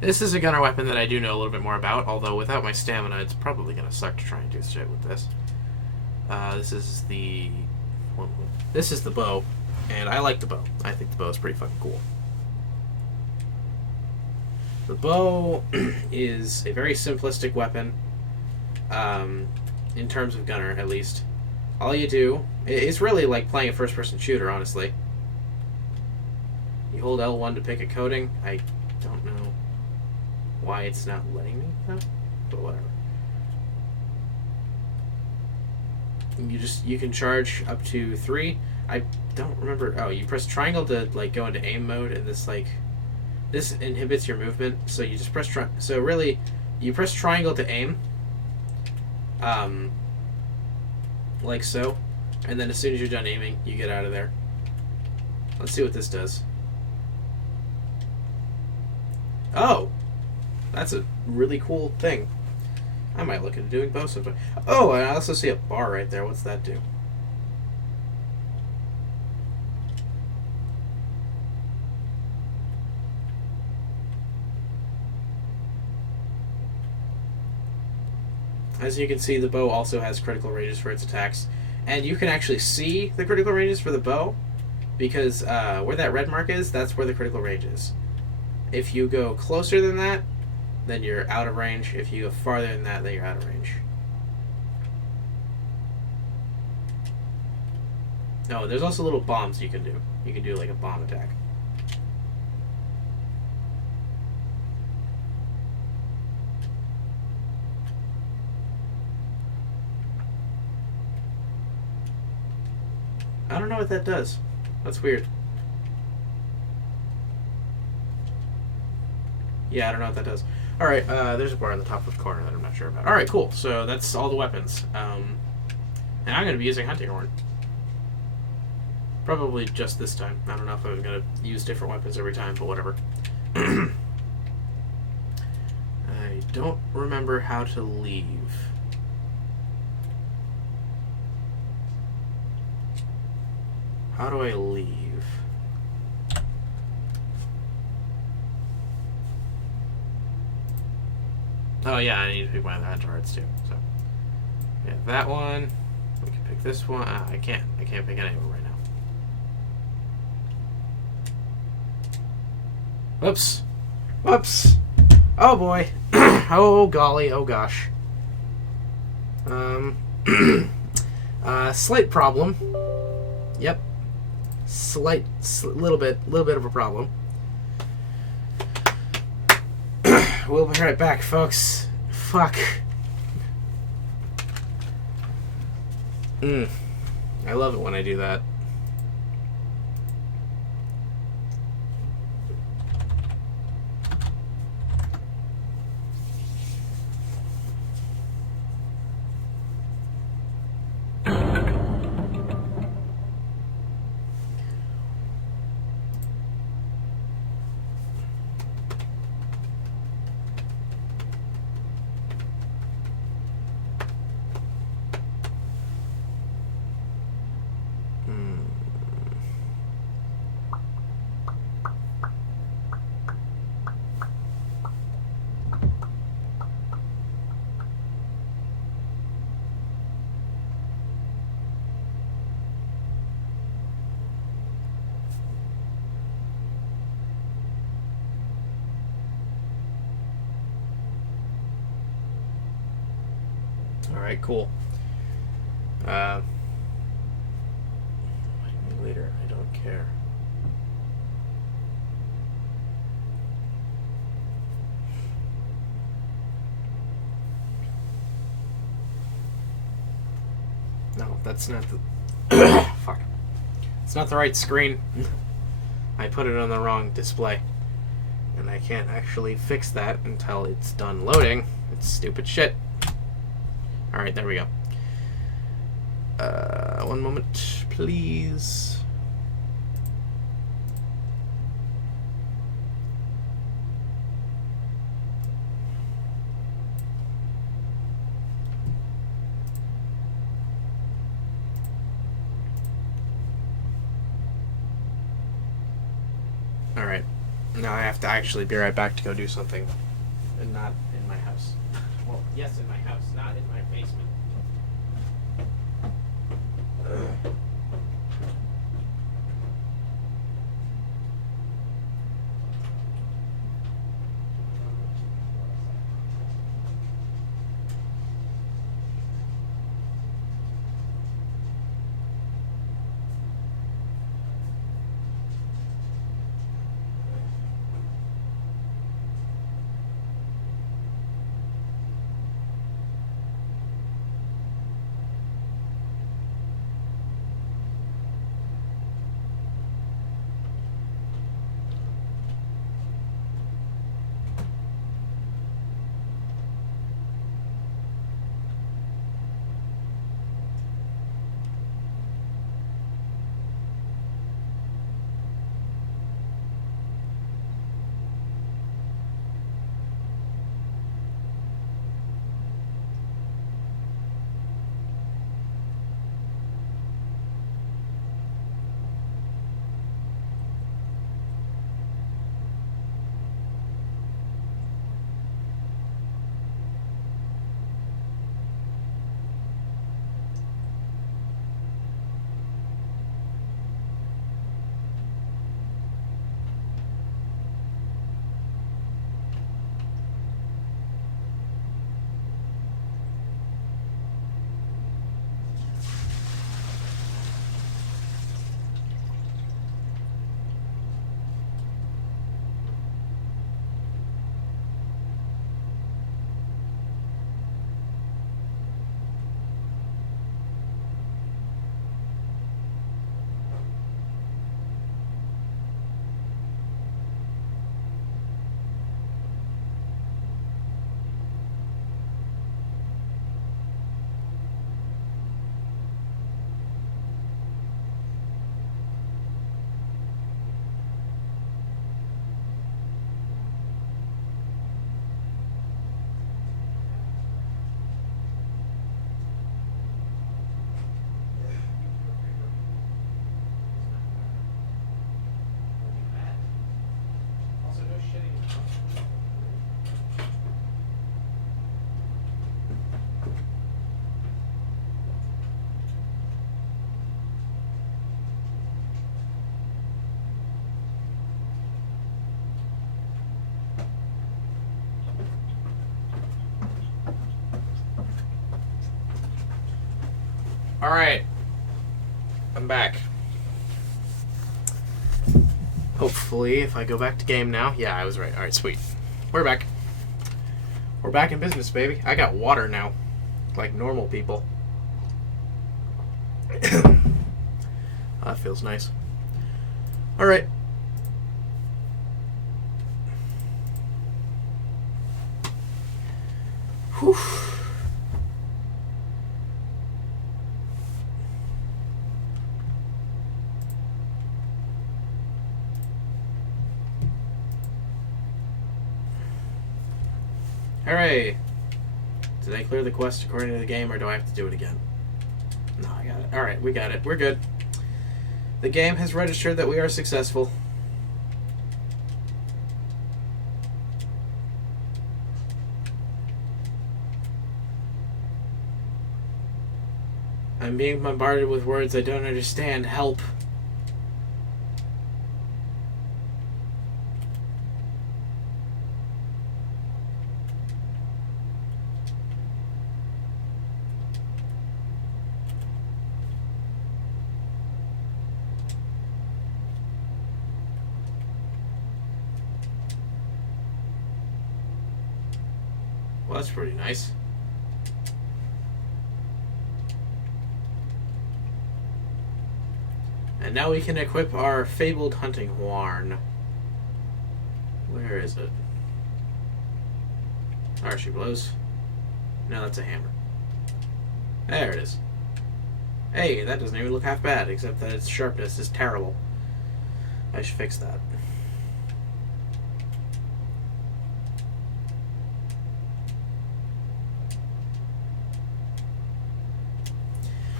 This is a gunner weapon that I do know a little bit more about, although without my stamina, it's probably going to suck to try and do shit with this. This is the bow, and I like the bow. I think the bow is pretty fucking cool. The bow is a very simplistic weapon, in terms of gunner, at least. All you do, it's really like playing a first-person shooter, honestly. You hold L1 to pick a coating. I don't know why it's not letting me, but whatever. You can charge up to 3. I don't remember. Oh, you press triangle to go into aim mode, and this inhibits your movement. So you just press so really, you press triangle to aim, like so, and then as soon as you're done aiming, you get out of there. Let's see what this does. Oh, that's a really cool thing. I might look into doing both sometime. Oh, and I also see a bar right there. What's that do? As you can see, the bow also has critical ranges for its attacks. And you can actually see the critical ranges for the bow, because where that red mark is, that's where the critical range is. If you go closer than that, then you're out of range. If you go farther than that, then you're out of range. Oh, there's also little bombs you can do. You can do like a bomb attack. I don't know what that does. That's weird. Yeah, I don't know what that does. Alright, there's a bar in the top left corner that I'm not sure about. Alright, cool. So that's all the weapons. And I'm going to be using Hunting Horn. Probably just this time. I don't know if I'm going to use different weapons every time, but whatever. I don't remember how to leave. How do I leave? Oh yeah, I need to pick my other hunter hearts too. So yeah, that one. We can pick this one. I can't. I can't pick any of them right now. Whoops. Whoops. Oh boy. Oh golly. Oh gosh. Slight problem. Yep. Little bit of a problem. We'll be right back, folks. Fuck. I love it when I do that. Alright, cool. Later, I don't care. No, that's not the... Fuck. It's not the right screen. I put it on the wrong display. And I can't actually fix that until it's done loading. It's stupid shit. Alright, there we go. One moment, please. Alright. Now I have to actually be right back to go do something. And not in my house. Well, yes, in my house, not in my basement. Alright. I'm back. Hopefully, if I go back to game now. Yeah, I was right. Alright, sweet. We're back. We're back in business, baby. I got water now. Like normal people. That feels nice. Alright. Whew. Hooray! Did I clear the quest according to the game, or do I have to do it again? No, I got it. Alright, we got it. We're good. The game has registered that we are successful. I'm being bombarded with words I don't understand. Help. Well, that's pretty nice. And now we can equip our fabled hunting horn. Where is it? Oh, she blows. No, that's a hammer. There it is. Hey, that doesn't even look half bad, except that its sharpness is terrible. I should fix that.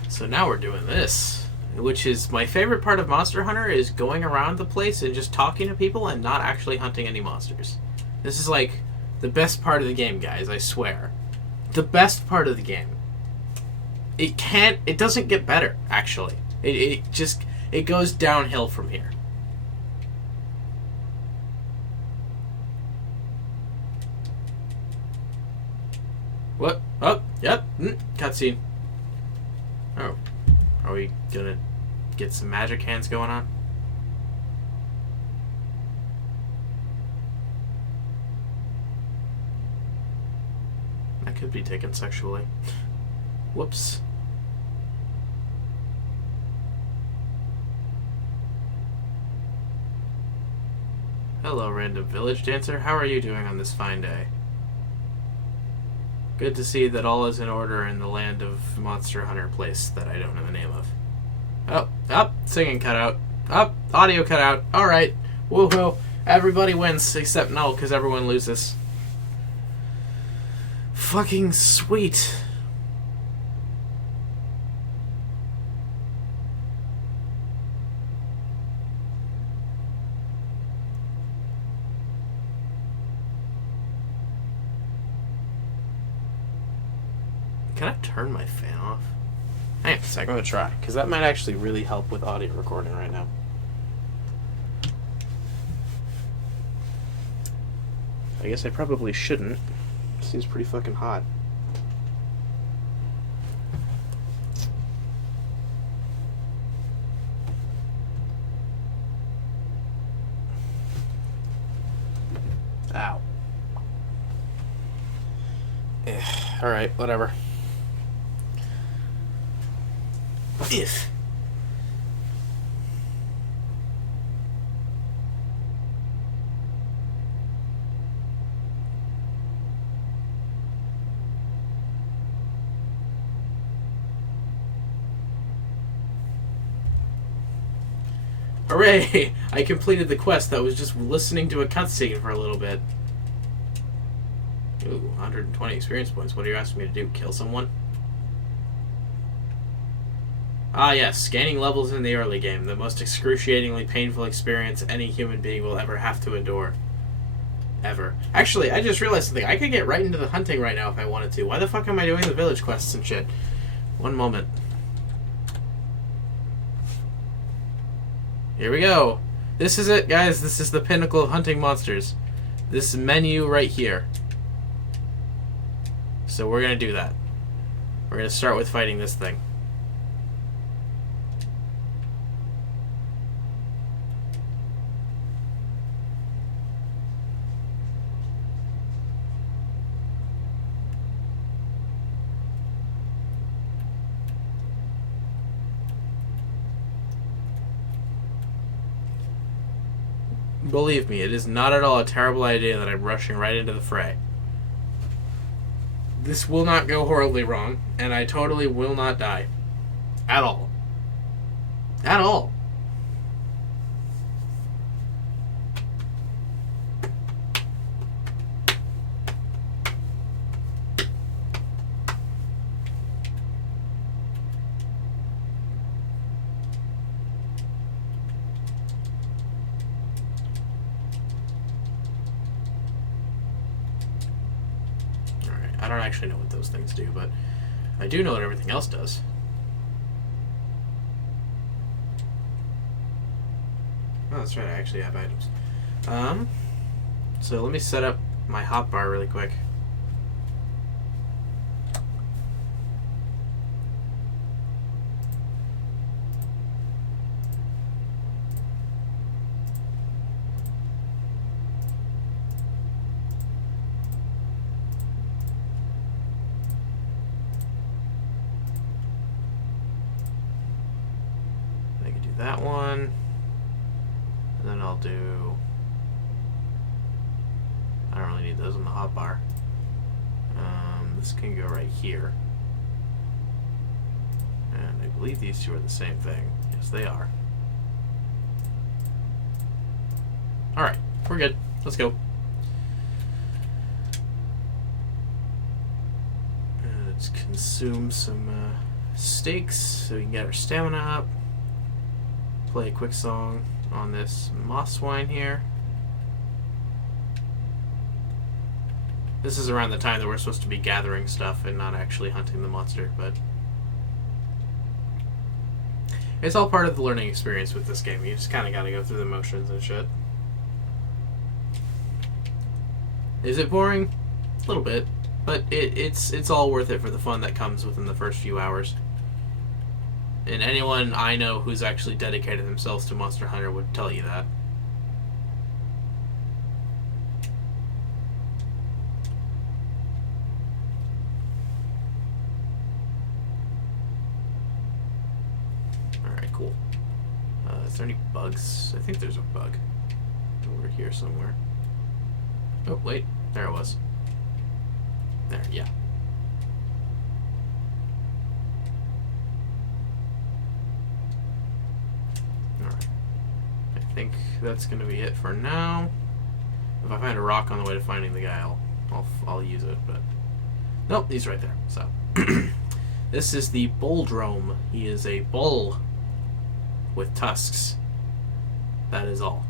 So now we're doing this, which is my favorite part of Monster Hunter, is going around the place and just talking to people and not actually hunting any monsters. This is like the best part of the game, guys, I swear. The best part of the game. It doesn't get better, actually. It goes downhill from here. What? Oh, yep, cutscene. Oh, are we gonna get some magic hands going on? That could be taken sexually. Whoops. Hello, random village dancer. How are you doing on this fine day? Good to see that all is in order in the land of Monster Hunter place that I don't know the name of. Oh, singing cut out. Audio cut out. Alright. Woohoo. Everybody wins except Null, because everyone loses. Fucking sweet. Can I turn my fan off? Hang on a second, I'm gonna try, because that might actually really help with audio recording right now. I guess I probably shouldn't. Seems pretty fucking hot. Ow. Alright, whatever. If. Hooray! I completed the quest that was just listening to a cutscene for a little bit. Ooh, 120 experience points. What are you asking me to do? Kill someone? Ah yes, scanning levels in the early game. The most excruciatingly painful experience any human being will ever have to endure. Ever. Actually, I just realized something. I could get right into the hunting right now if I wanted to. Why the fuck am I doing the village quests and shit? One moment. Here we go. This is it, guys. This is the pinnacle of hunting monsters. This menu right here. So we're gonna do that. We're gonna start with fighting this thing. Believe me, it is not at all a terrible idea that I'm rushing right into the fray. This will not go horribly wrong, and I totally will not die. At all. At all. I don't actually know what those things do, but I do know what everything else does. Oh, that's right, I actually have items. So let me set up my hotbar really quick. That one, and then I'll do, I don't really need those on the hotbar. This can go right here, and I believe these two are the same thing. Yes, they are. Alright, we're good. Let's go. Let's consume some steaks so we can get our stamina up. Play a quick song on this moss wine here. This is around the time that we're supposed to be gathering stuff and not actually hunting the monster, but it's all part of the learning experience with this game. You just kind of got to go through the motions and shit. Is it boring? A little bit, but it's all worth it for the fun that comes within the first few hours. And anyone I know who's actually dedicated themselves to Monster Hunter would tell you that. Alright, cool. Is there any bugs? I think there's a bug over here somewhere. Oh, wait. There it was. There, yeah. I think that's going to be it for now. If I find a rock on the way to finding the guy, I'll use it, but nope, he's right there. So this is the Bulldrome. He is a bull with tusks. That is all.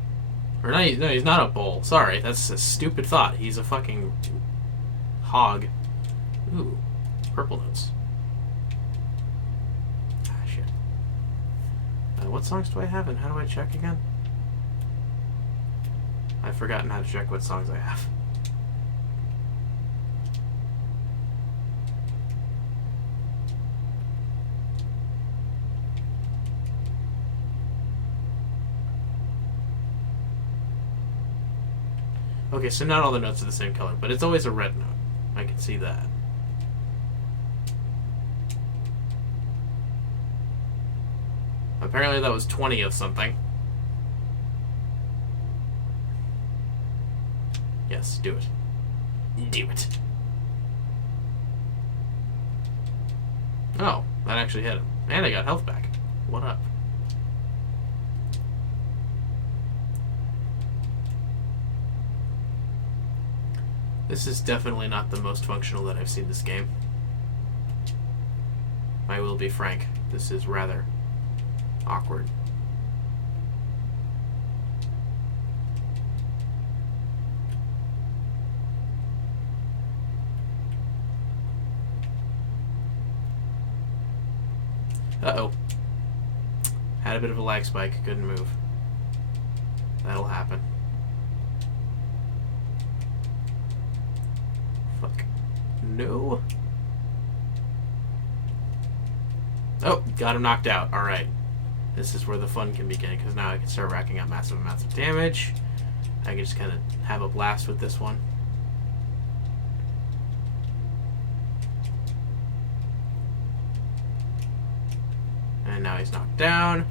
Or no, he's not a bull. Sorry, that's a stupid thought. He's a fucking hog. Ooh, purple notes. Ah, shit. What songs do I have, and how do I check again? I've forgotten how to check what songs I have. Okay, so not all the notes are the same color, but it's always a red note. I can see that. Apparently that was 20 of something. Yes, do it. Do it. Oh, that actually hit him. And I got health back. What up? This is definitely not the most functional that I've seen this game. I will be frank. This is rather awkward. Uh-oh. Had a bit of a lag spike. Couldn't move. That'll happen. Fuck. No. Oh, got him knocked out. Alright. This is where the fun can begin, because now I can start racking up massive amounts of damage. I can just kind of have a blast with this one. And now he's knocked down.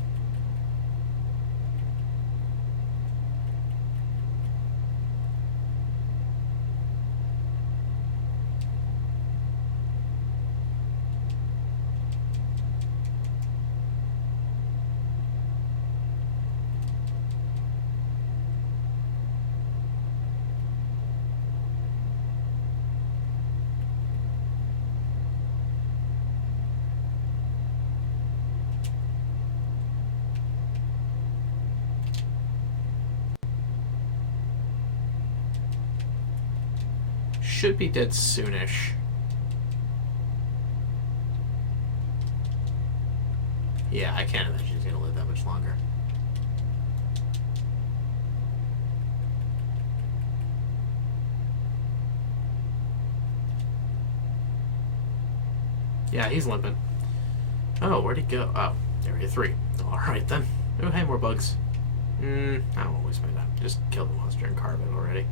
should be dead soonish. Yeah, I can't imagine he's gonna live that much longer. Yeah, he's limping. Oh, where'd he go? Oh, area 3. Alright then. Oh, hey, more bugs. I don't want to waste my time. Just kill the monster and carve it already.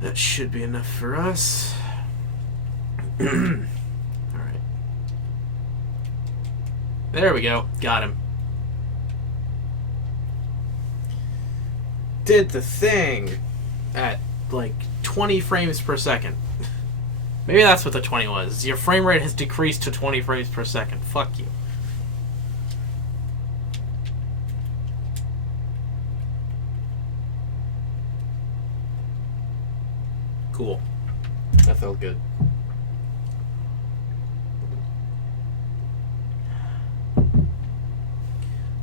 That should be enough for us. Alright. There we go. Got him. Did the thing at like 20 frames per second. Maybe that's what the 20 was. Your frame rate has decreased to 20 frames per second. Fuck you. Cool. That felt good.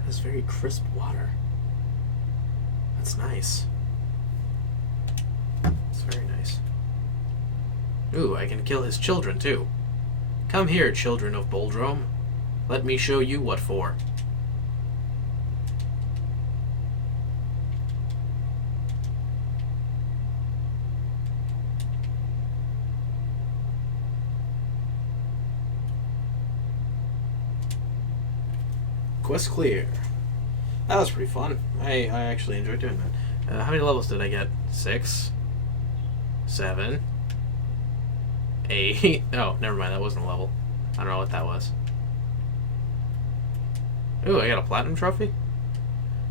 That's very crisp water. That's nice. It's very nice. Ooh, I can kill his children, too. Come here, children of Boldrome. Let me show you what for. Quest clear. That was pretty fun. I actually enjoyed doing that. How many levels did I get? 6? 7? 8. Oh, never mind. That wasn't a level. I don't know what that was. Ooh, I got a platinum trophy?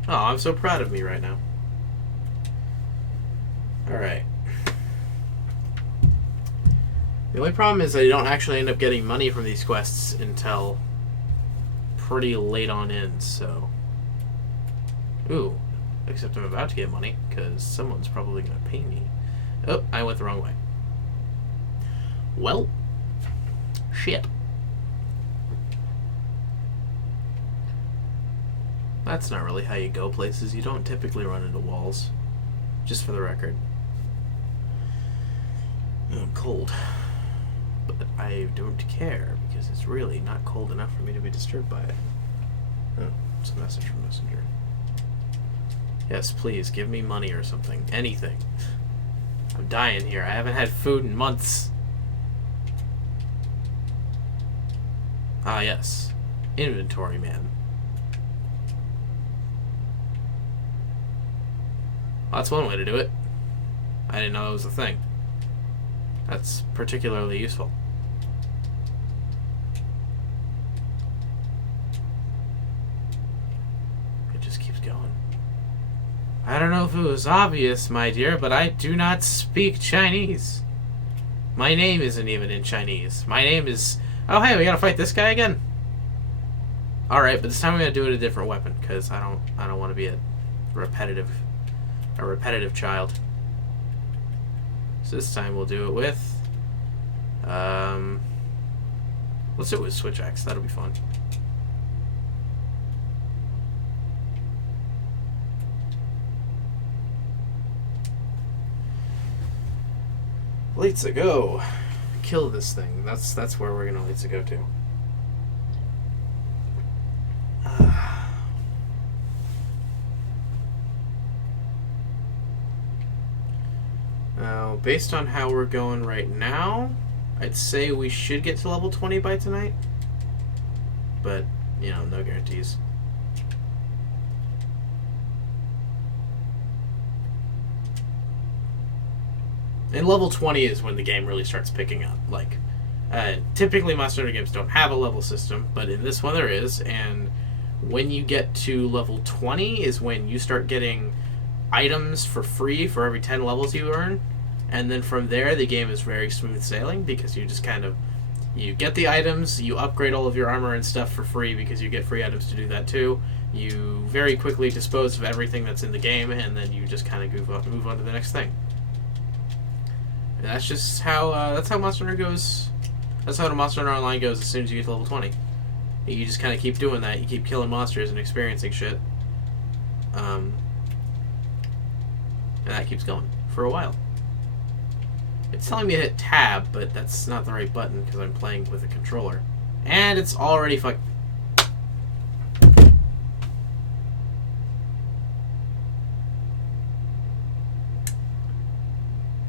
Oh, I'm so proud of me right now. Alright. The only problem is I don't actually end up getting money from these quests until pretty late on in, so... Ooh. Except I'm about to get money, because someone's probably going to pay me. Oh, I went the wrong way. Well, shit. That's not really how you go places. You don't typically run into walls. Just for the record. I'm cold. But I don't care, because it's really not cold enough for me to be disturbed by it. Oh, it's a message from Messenger. Yes, please, give me money or something. Anything. I'm dying here. I haven't had food in months. Ah, yes. Inventory man. Well, that's one way to do it. I didn't know that was a thing. That's particularly useful. It just keeps going. I don't know if it was obvious, my dear, but I do not speak Chinese. My name isn't even in Chinese. My name is... Oh, hey, we gotta fight this guy again? Alright, but this time I'm gonna do it a different weapon, because I don't want to be a repetitive child. So this time we'll do it with... let's do it with Switch Axe. That'll be fun. Let's go. Kill this thing. That's where we're gonna let's go to. Now, based on how we're going right now, I'd say we should get to level 20 by tonight. But, you know, no guarantees. And level 20 is when the game really starts picking up. Like, typically Monster Hunter games don't have a level system, but in this one there is, and when you get to level 20 is when you start getting items for free for every 10 levels you earn, and then from there the game is very smooth sailing, because you just kind of, you get the items, you upgrade all of your armor and stuff for free because you get free items to do that too, you very quickly dispose of everything that's in the game, and then you just kind of move on to the next thing. And that's just how Monster Hunter goes. That's how the Monster Hunter Online goes as soon as you get to level 20. You just kind of keep doing that. You keep killing monsters and experiencing shit. And that keeps going for a while. It's telling me to hit tab, but that's not the right button because I'm playing with a controller. And it's already fuck.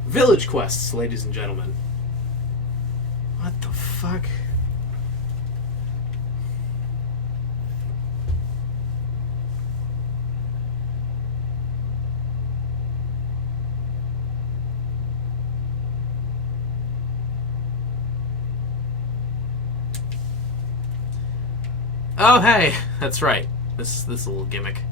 Village quests, ladies and gentlemen. What the fuck? Oh, hey, that's right. This little gimmick.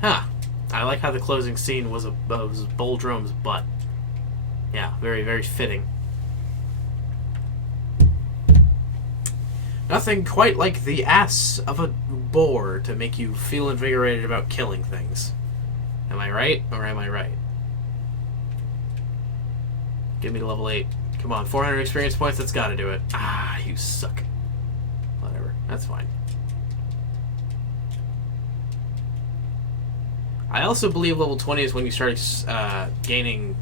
Huh. I like how the closing scene was was Boldrome's butt. Yeah, very, very fitting. Nothing quite like the ass of a boar to make you feel invigorated about killing things. Am I right, or am I right? Give me to level 8. Come on, 400 experience points, that's gotta do it. Ah, you suck. Whatever, that's fine. I also believe level 20 is when you start gaining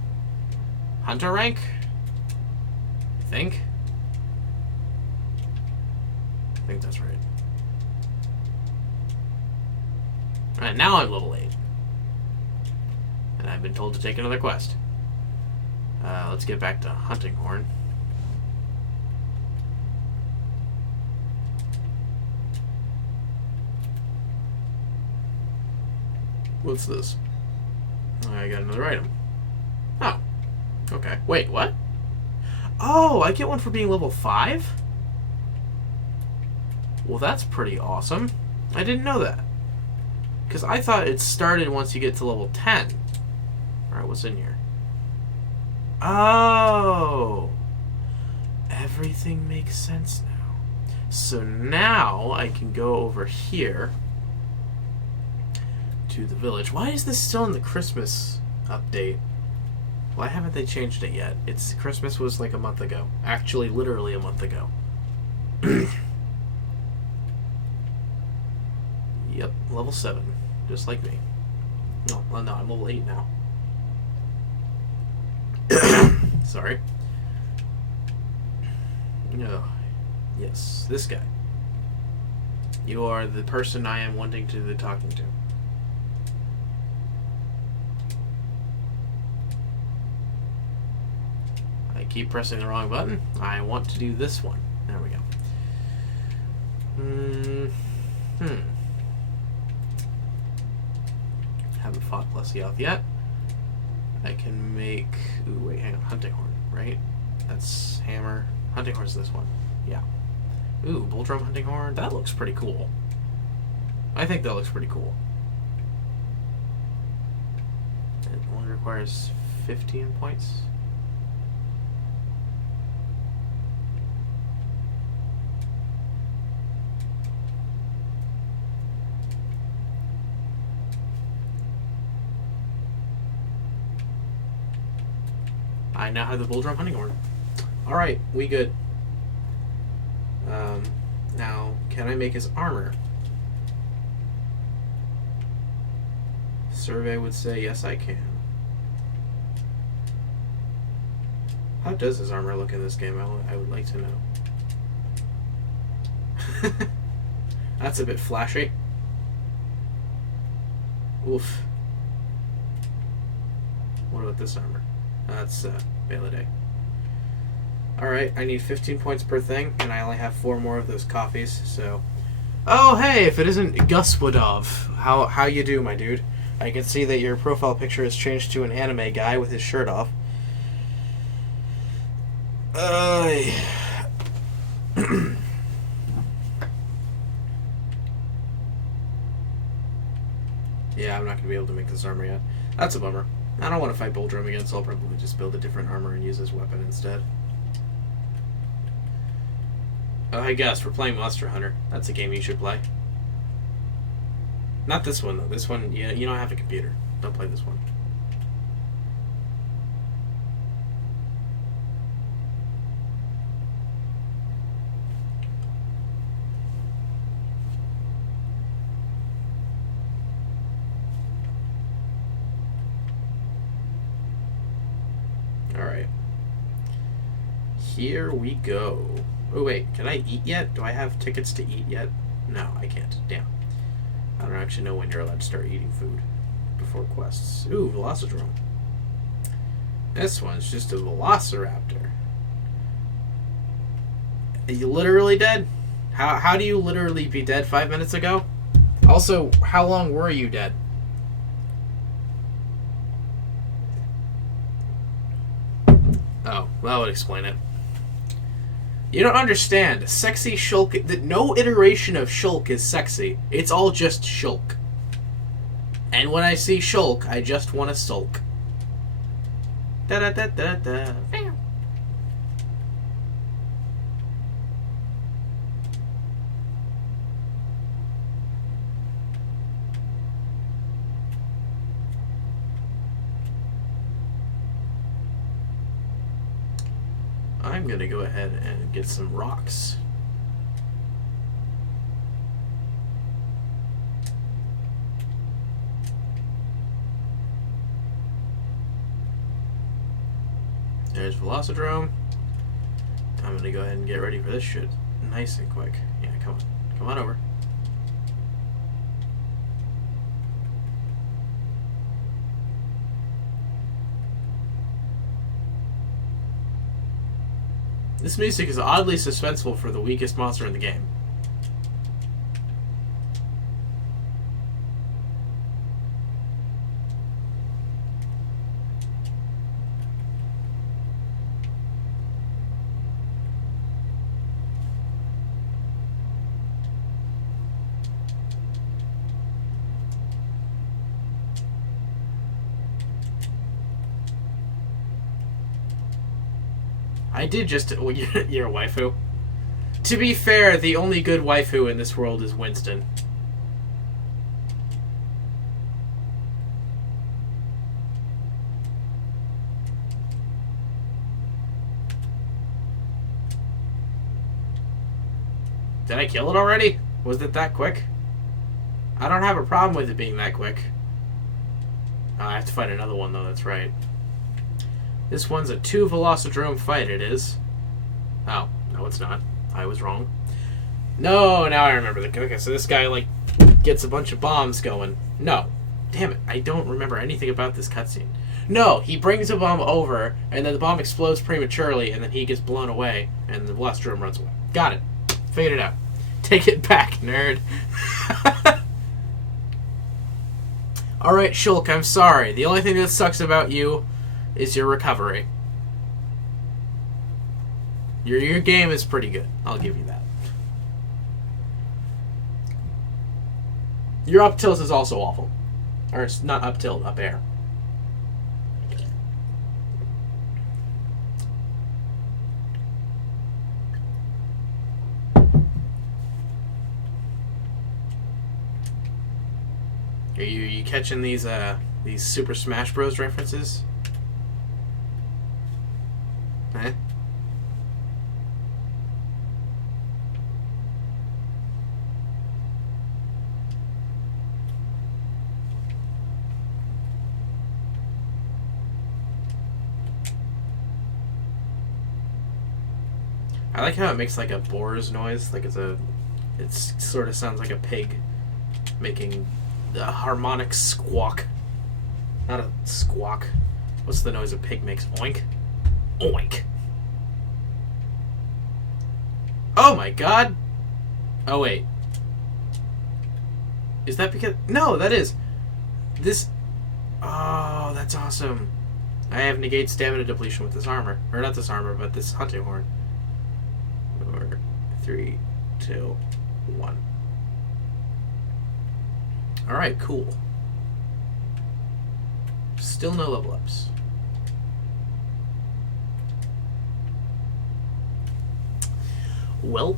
hunter rank. I think that's right. Alright, now I'm level 8. And I've been told to take another quest. Let's get back to Hunting Horn. What's this? I got another item. Oh. Okay. Wait, what? Oh, I get one for being level 5? Well, that's pretty awesome. I didn't know that. Because I thought it started once you get to level 10. Alright, what's in here? Oh! Everything makes sense now. So now I can go over here to the village. Why is this still in the Christmas update? Why haven't they changed it yet? It's Christmas was like a month ago. Actually, literally a month ago. Yep, level 7. Just like me. No, well, no, I'm level 8 now. Sorry. No. Yes, this guy. You are the person I am wanting to be talking to. I keep pressing the wrong button. I want to do this one. There we go. Haven't fought Blessioth yet. I can make... Ooh, wait, hang on. Hunting Horn, right? That's Hammer. Hunting Horn's this one. Yeah. Ooh, Boldrome Hunting Horn. That looks pretty cool. I think that looks pretty cool. It only requires 15 points. I now have the Boldrome Hunting Horn. Alright, we good. Now, can I make his armor? Survey would say, yes, I can. How does his armor look in this game? I would like to know. That's a bit flashy. Oof. What about this armor? That's Beladay. Alright, I need 15 points per thing, and I only have 4 more of those coffees, so... Oh, hey, if it isn't Gus Woodov. How you do, my dude? I can see that your profile picture has changed to an anime guy with his shirt off. Yeah, I'm not going to be able to make this armor yet. That's a bummer. I don't want to fight Boldrum again, so I'll probably just build a different armor and use his weapon instead. Oh, hey Gus, we're playing Monster Hunter. That's a game you should play. Not this one, though. This one, you don't have a computer. Don't play this one. Alright. Here we go. Oh, wait. Can I eat yet? Do I have tickets to eat yet? No, I can't. Damn. I don't actually know when you're allowed to start eating food before quests. Ooh, Velocidrome. This one's just a Velociraptor. Are you literally dead? How do you literally be dead 5 minutes ago? Also, how long were you dead? Oh, well, that would explain it. You don't understand. Sexy Shulk... No iteration of Shulk is sexy. It's all just Shulk. And when I see Shulk, I just want to sulk. Da-da-da-da-da. Bam. I'm gonna go ahead and get some rocks. There's Velocidrome. I'm gonna go ahead and get ready for this shit nice and quick. Yeah, come on. Come on over. This music is oddly suspenseful for the weakest monster in the game. I did just... Well, you're a waifu. To be fair, the only good waifu in this world is Winston. Did I kill it already? Was it that quick? I don't have a problem with it being that quick. Oh, I have to fight another one, though. That's right. This one's a 2 Velocidrome fight, it is. Oh, no it's not. I was wrong. No, now I remember. Okay, so this guy, like, gets a bunch of bombs going. No. Damn it, I don't remember anything about this cutscene. No, he brings a bomb over, and then the bomb explodes prematurely, and then he gets blown away, and the Velocidrome runs away. Got it. Figured it out. Take it back, nerd. Alright, Shulk, I'm sorry. The only thing that sucks about you is your recovery. Your game is pretty good. I'll give you that. Your up tilt is also awful. Or it's not up tilt, up air. Are you catching these Super Smash Bros. References? Eh? I like how it makes like a boar's noise, like it sort of sounds like a pig making a harmonic squawk. Not a squawk. What's the noise a pig makes? Oink. Oink. Oh my god! Oh wait. Is that because... No, that is. This... Oh, that's awesome. I have negate stamina depletion with this armor. Or not this armor, but this hunting horn. 3, 2, 1. Alright, cool. Still no level ups. Welp.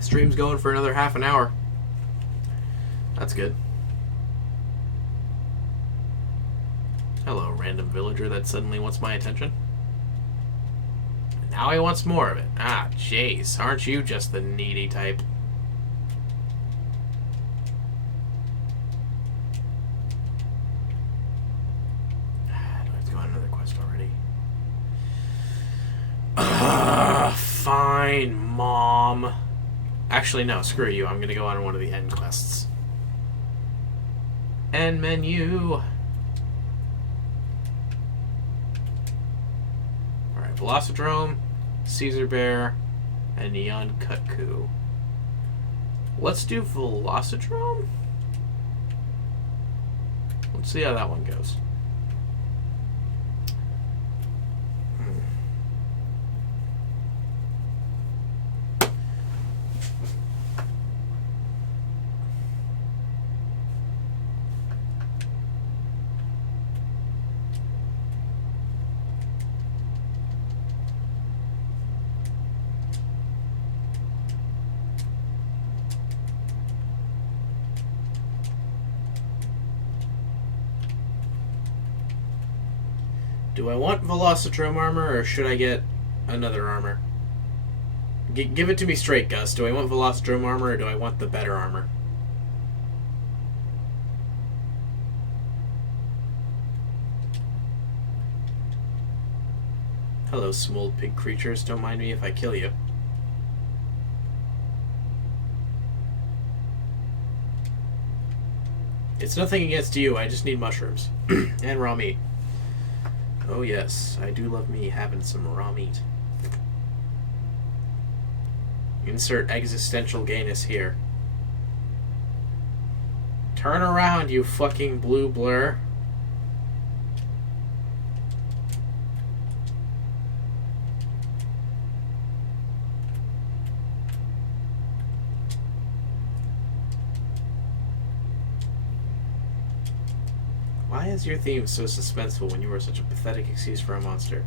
Stream's going for another half an hour. That's good. Hello, random villager that suddenly wants my attention. Now he wants more of it. Ah, jeez. Aren't you just the needy type? Do I have to go on another quest already? Fine, Mom. Actually, no. Screw you. I'm going to go on one of the end quests. End menu. Alright, Velocidrome, Caesar Bear, and Neon Kutku. Let's do Velocidrome? Let's see how that one goes. Do I want Velocidrome armor, or should I get another armor? Give it to me straight, Gus. Do I want Velocidrome armor, or do I want the better armor? Hello, small pig creatures. Don't mind me if I kill you. It's nothing against you. I just need mushrooms. And raw meat. Oh yes, I do love me having some raw meat. Insert existential gayness here. Turn around, you fucking blue blur. Why is your theme so suspenseful when you are such a pathetic excuse for a monster?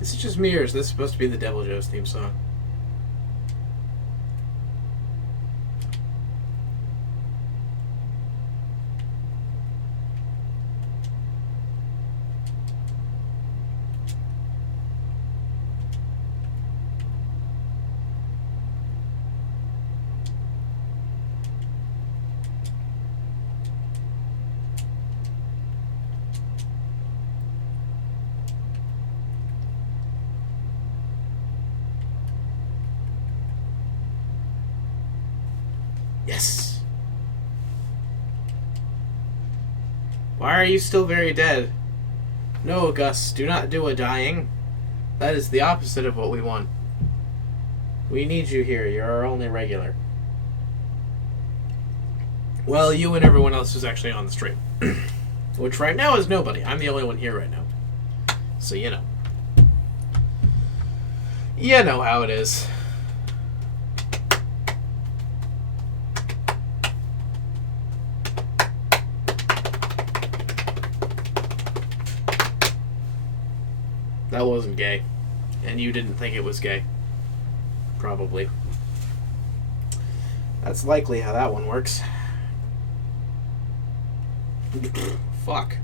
This is just me, or is this supposed to be the Devil Joe's theme song? Yes! Why are you still very dead? No, Gus, do not do a dying. That is the opposite of what we want. We need you here. You're our only regular. Well, you and everyone else who's actually on the stream. Which right now is nobody. I'm the only one here right now. So, you know. You know how it is. That wasn't gay. And you didn't think it was gay. Probably. That's likely how that one works. Fuck.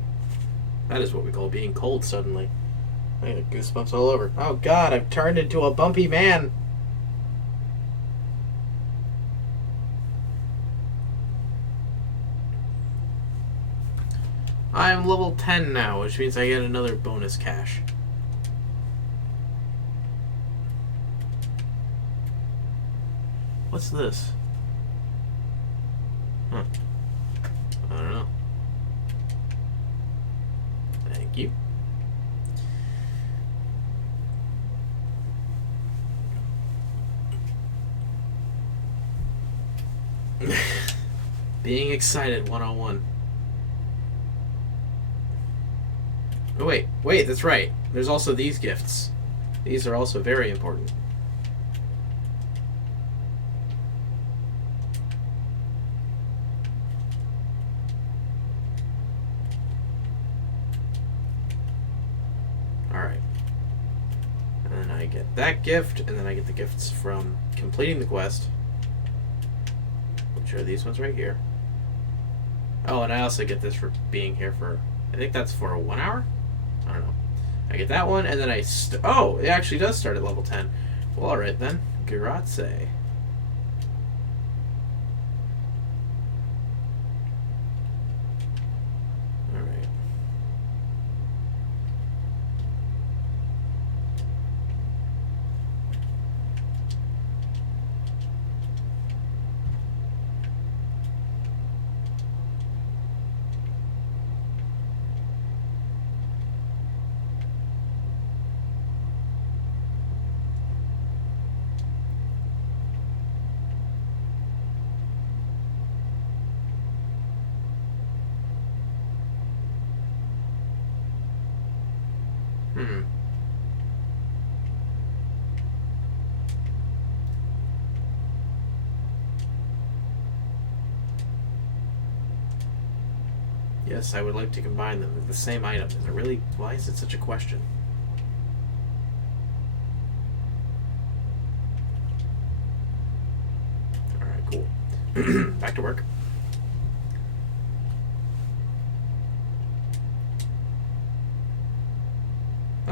That is what we call being cold suddenly. I got goosebumps all over. Oh god, I've turned into a bumpy man. I'm level 10 now, which means I get another bonus cash. What's this? Huh. I don't know. Thank you. Being excited 101. Oh wait, that's right. There's also these gifts. These are also very important. Alright. And then I get that gift, and then I get the gifts from completing the quest. Which are these ones right here. Oh, and I also get this for being here for... I think that's for 1 hour? I don't know. I get that one, and then I... oh, it actually does start at level 10. Well, alright then. Grazie. Alright. Hmm. Yes, I would like to combine them with the same item. Is it really... why is it such a question? Alright, cool. Back to work.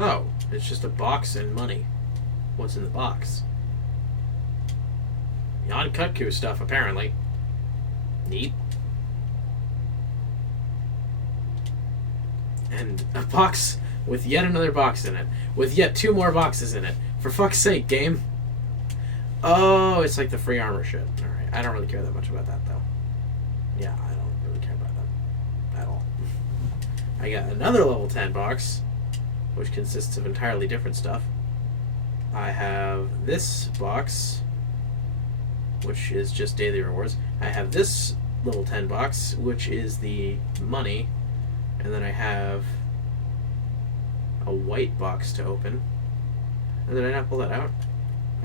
Oh, it's just a box and money. What's in the box? Jan Kutku stuff, apparently. Neat. And a box with yet another box in it. With yet 2 more boxes in it. For fuck's sake, game. Oh, it's like the free armor shit. Alright, I don't really care that much about that, though. Yeah, I don't really care about that at all. I got another level 10 box, which consists of entirely different stuff. I have this box, which is just daily rewards. I have this level 10 box, which is the money. And then I have a white box to open. And did I not pull that out?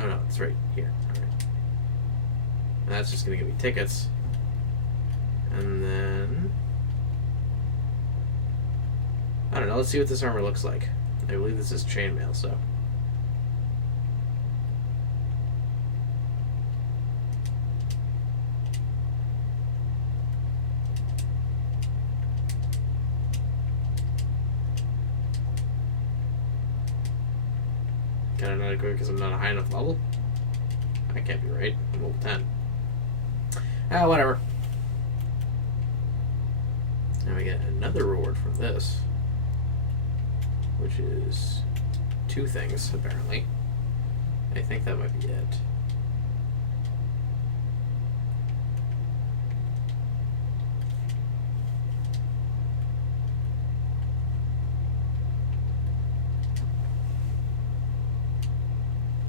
Oh no, it's right here. Alright. And that's just going to give me tickets. And then... I don't know, let's see what this armor looks like. I believe this is chainmail, so... Can I not equip because I'm not a high enough level? That can't be right. I'm level 10. Ah, whatever. Now we get another reward from this, which is 2 things, apparently. I think that might be it.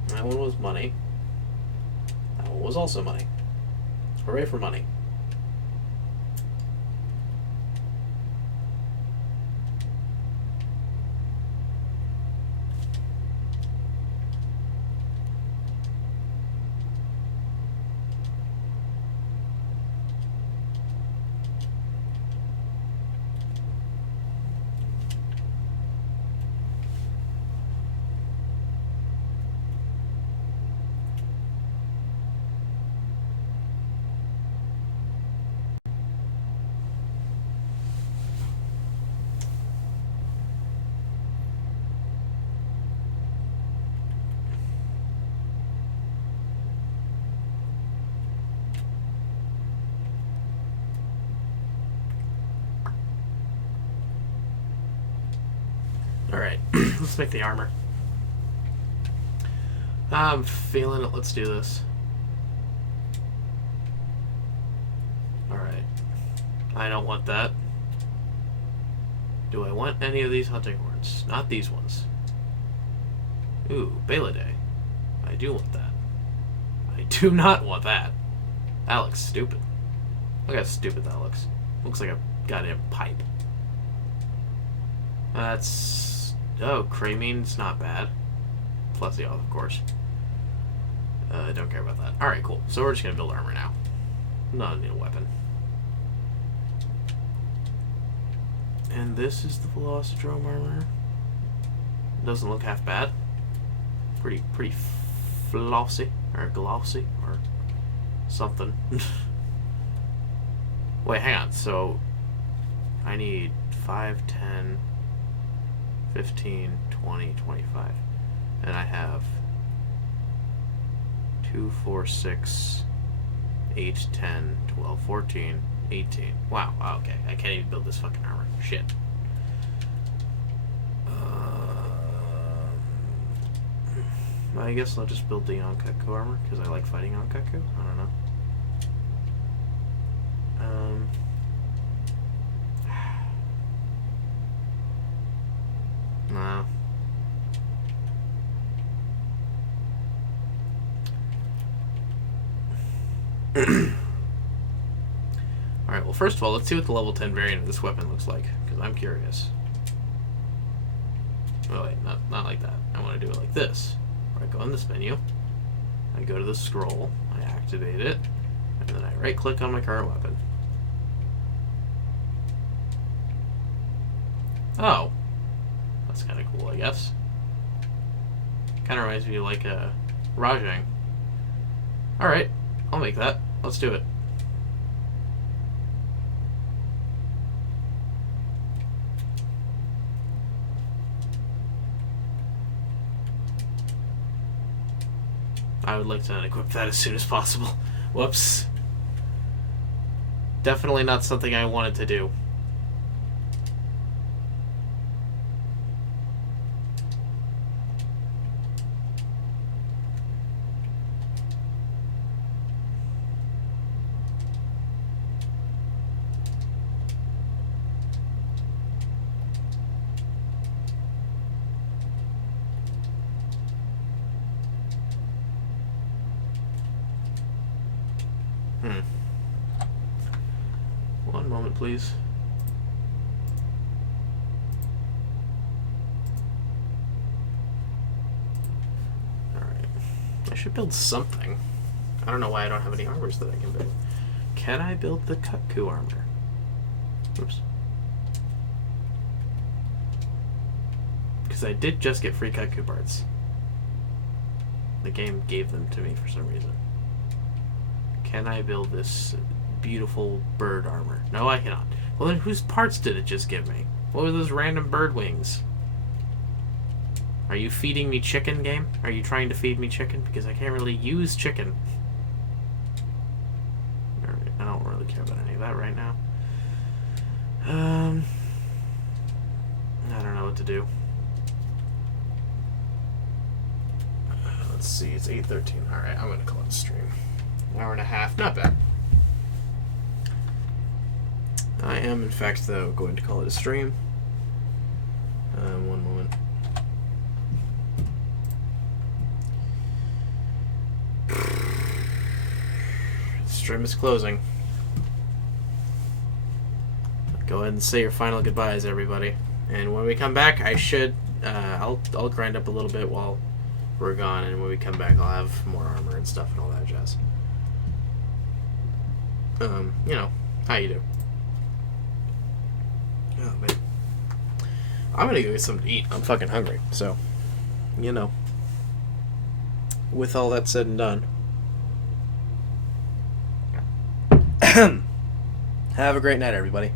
That one was money. That one was also money. Hooray for money. Alright, let's make the armor. I'm feeling it. Let's do this. Alright. I don't want that. Do I want any of these hunting horns? Not these ones. Ooh, Beladay. I do want that. I do not want that. That looks stupid. Look how stupid that looks. Looks like a goddamn pipe. That's... Oh, Cramine's not bad. Plesio, of course. Don't care about that. Alright, cool. So we're just gonna build armor now. Not need a weapon. And this is the Velocidrome armor. Doesn't look half bad. Pretty flossy, or glossy, or something. Wait, hang on. So, I need 5, 10, 15, 20, 25. And I have 2, 4, 6, 8, 10, 12, 14, 18. Wow, okay. I can't even build this fucking armor. Shit. I guess I'll just build the Onkaku armor, because I like fighting Onkaku. I don't know. No. Alright, well, first of all, let's see what the level 10 variant of this weapon looks like, because I'm curious. Oh, wait, not like that. I want to do it like this. Where I go in this menu, I go to the scroll, I activate it, and then I right-click on my current weapon. Oh. That's kind of cool, I guess. Kind of reminds me of like a Rajang. Alright, I'll make that. Let's do it. I would like to unequip that as soon as possible. Whoops. Definitely not something I wanted to do. One moment, please. Alright. I should build something. I don't know why I don't have any armors that I can build. Can I build the Kutku armor? Oops. Because I did just get free Kutku parts. The game gave them to me for some reason. Can I build this beautiful bird armor? No, I cannot. Well, then whose parts did it just give me? What were those random bird wings? Are you feeding me chicken, game? Are you trying to feed me chicken? Because I can't really use chicken. Alright, I don't really care about any of that right now. I don't know what to do. Let's see, it's 8:13. Alright, I'm gonna call it a stream. An hour and a half, not bad. I am, in fact, though, going to call it a stream. One moment. The stream is closing. Go ahead and say your final goodbyes, everybody. And when we come back, I should, I'll grind up a little bit while we're gone, and when we come back, I'll have more armor and stuff and all that jazz. You know, how you do. Oh, man. I'm gonna go get something to eat. I'm fucking hungry, so, you know. With all that said and done. Have a great night, everybody.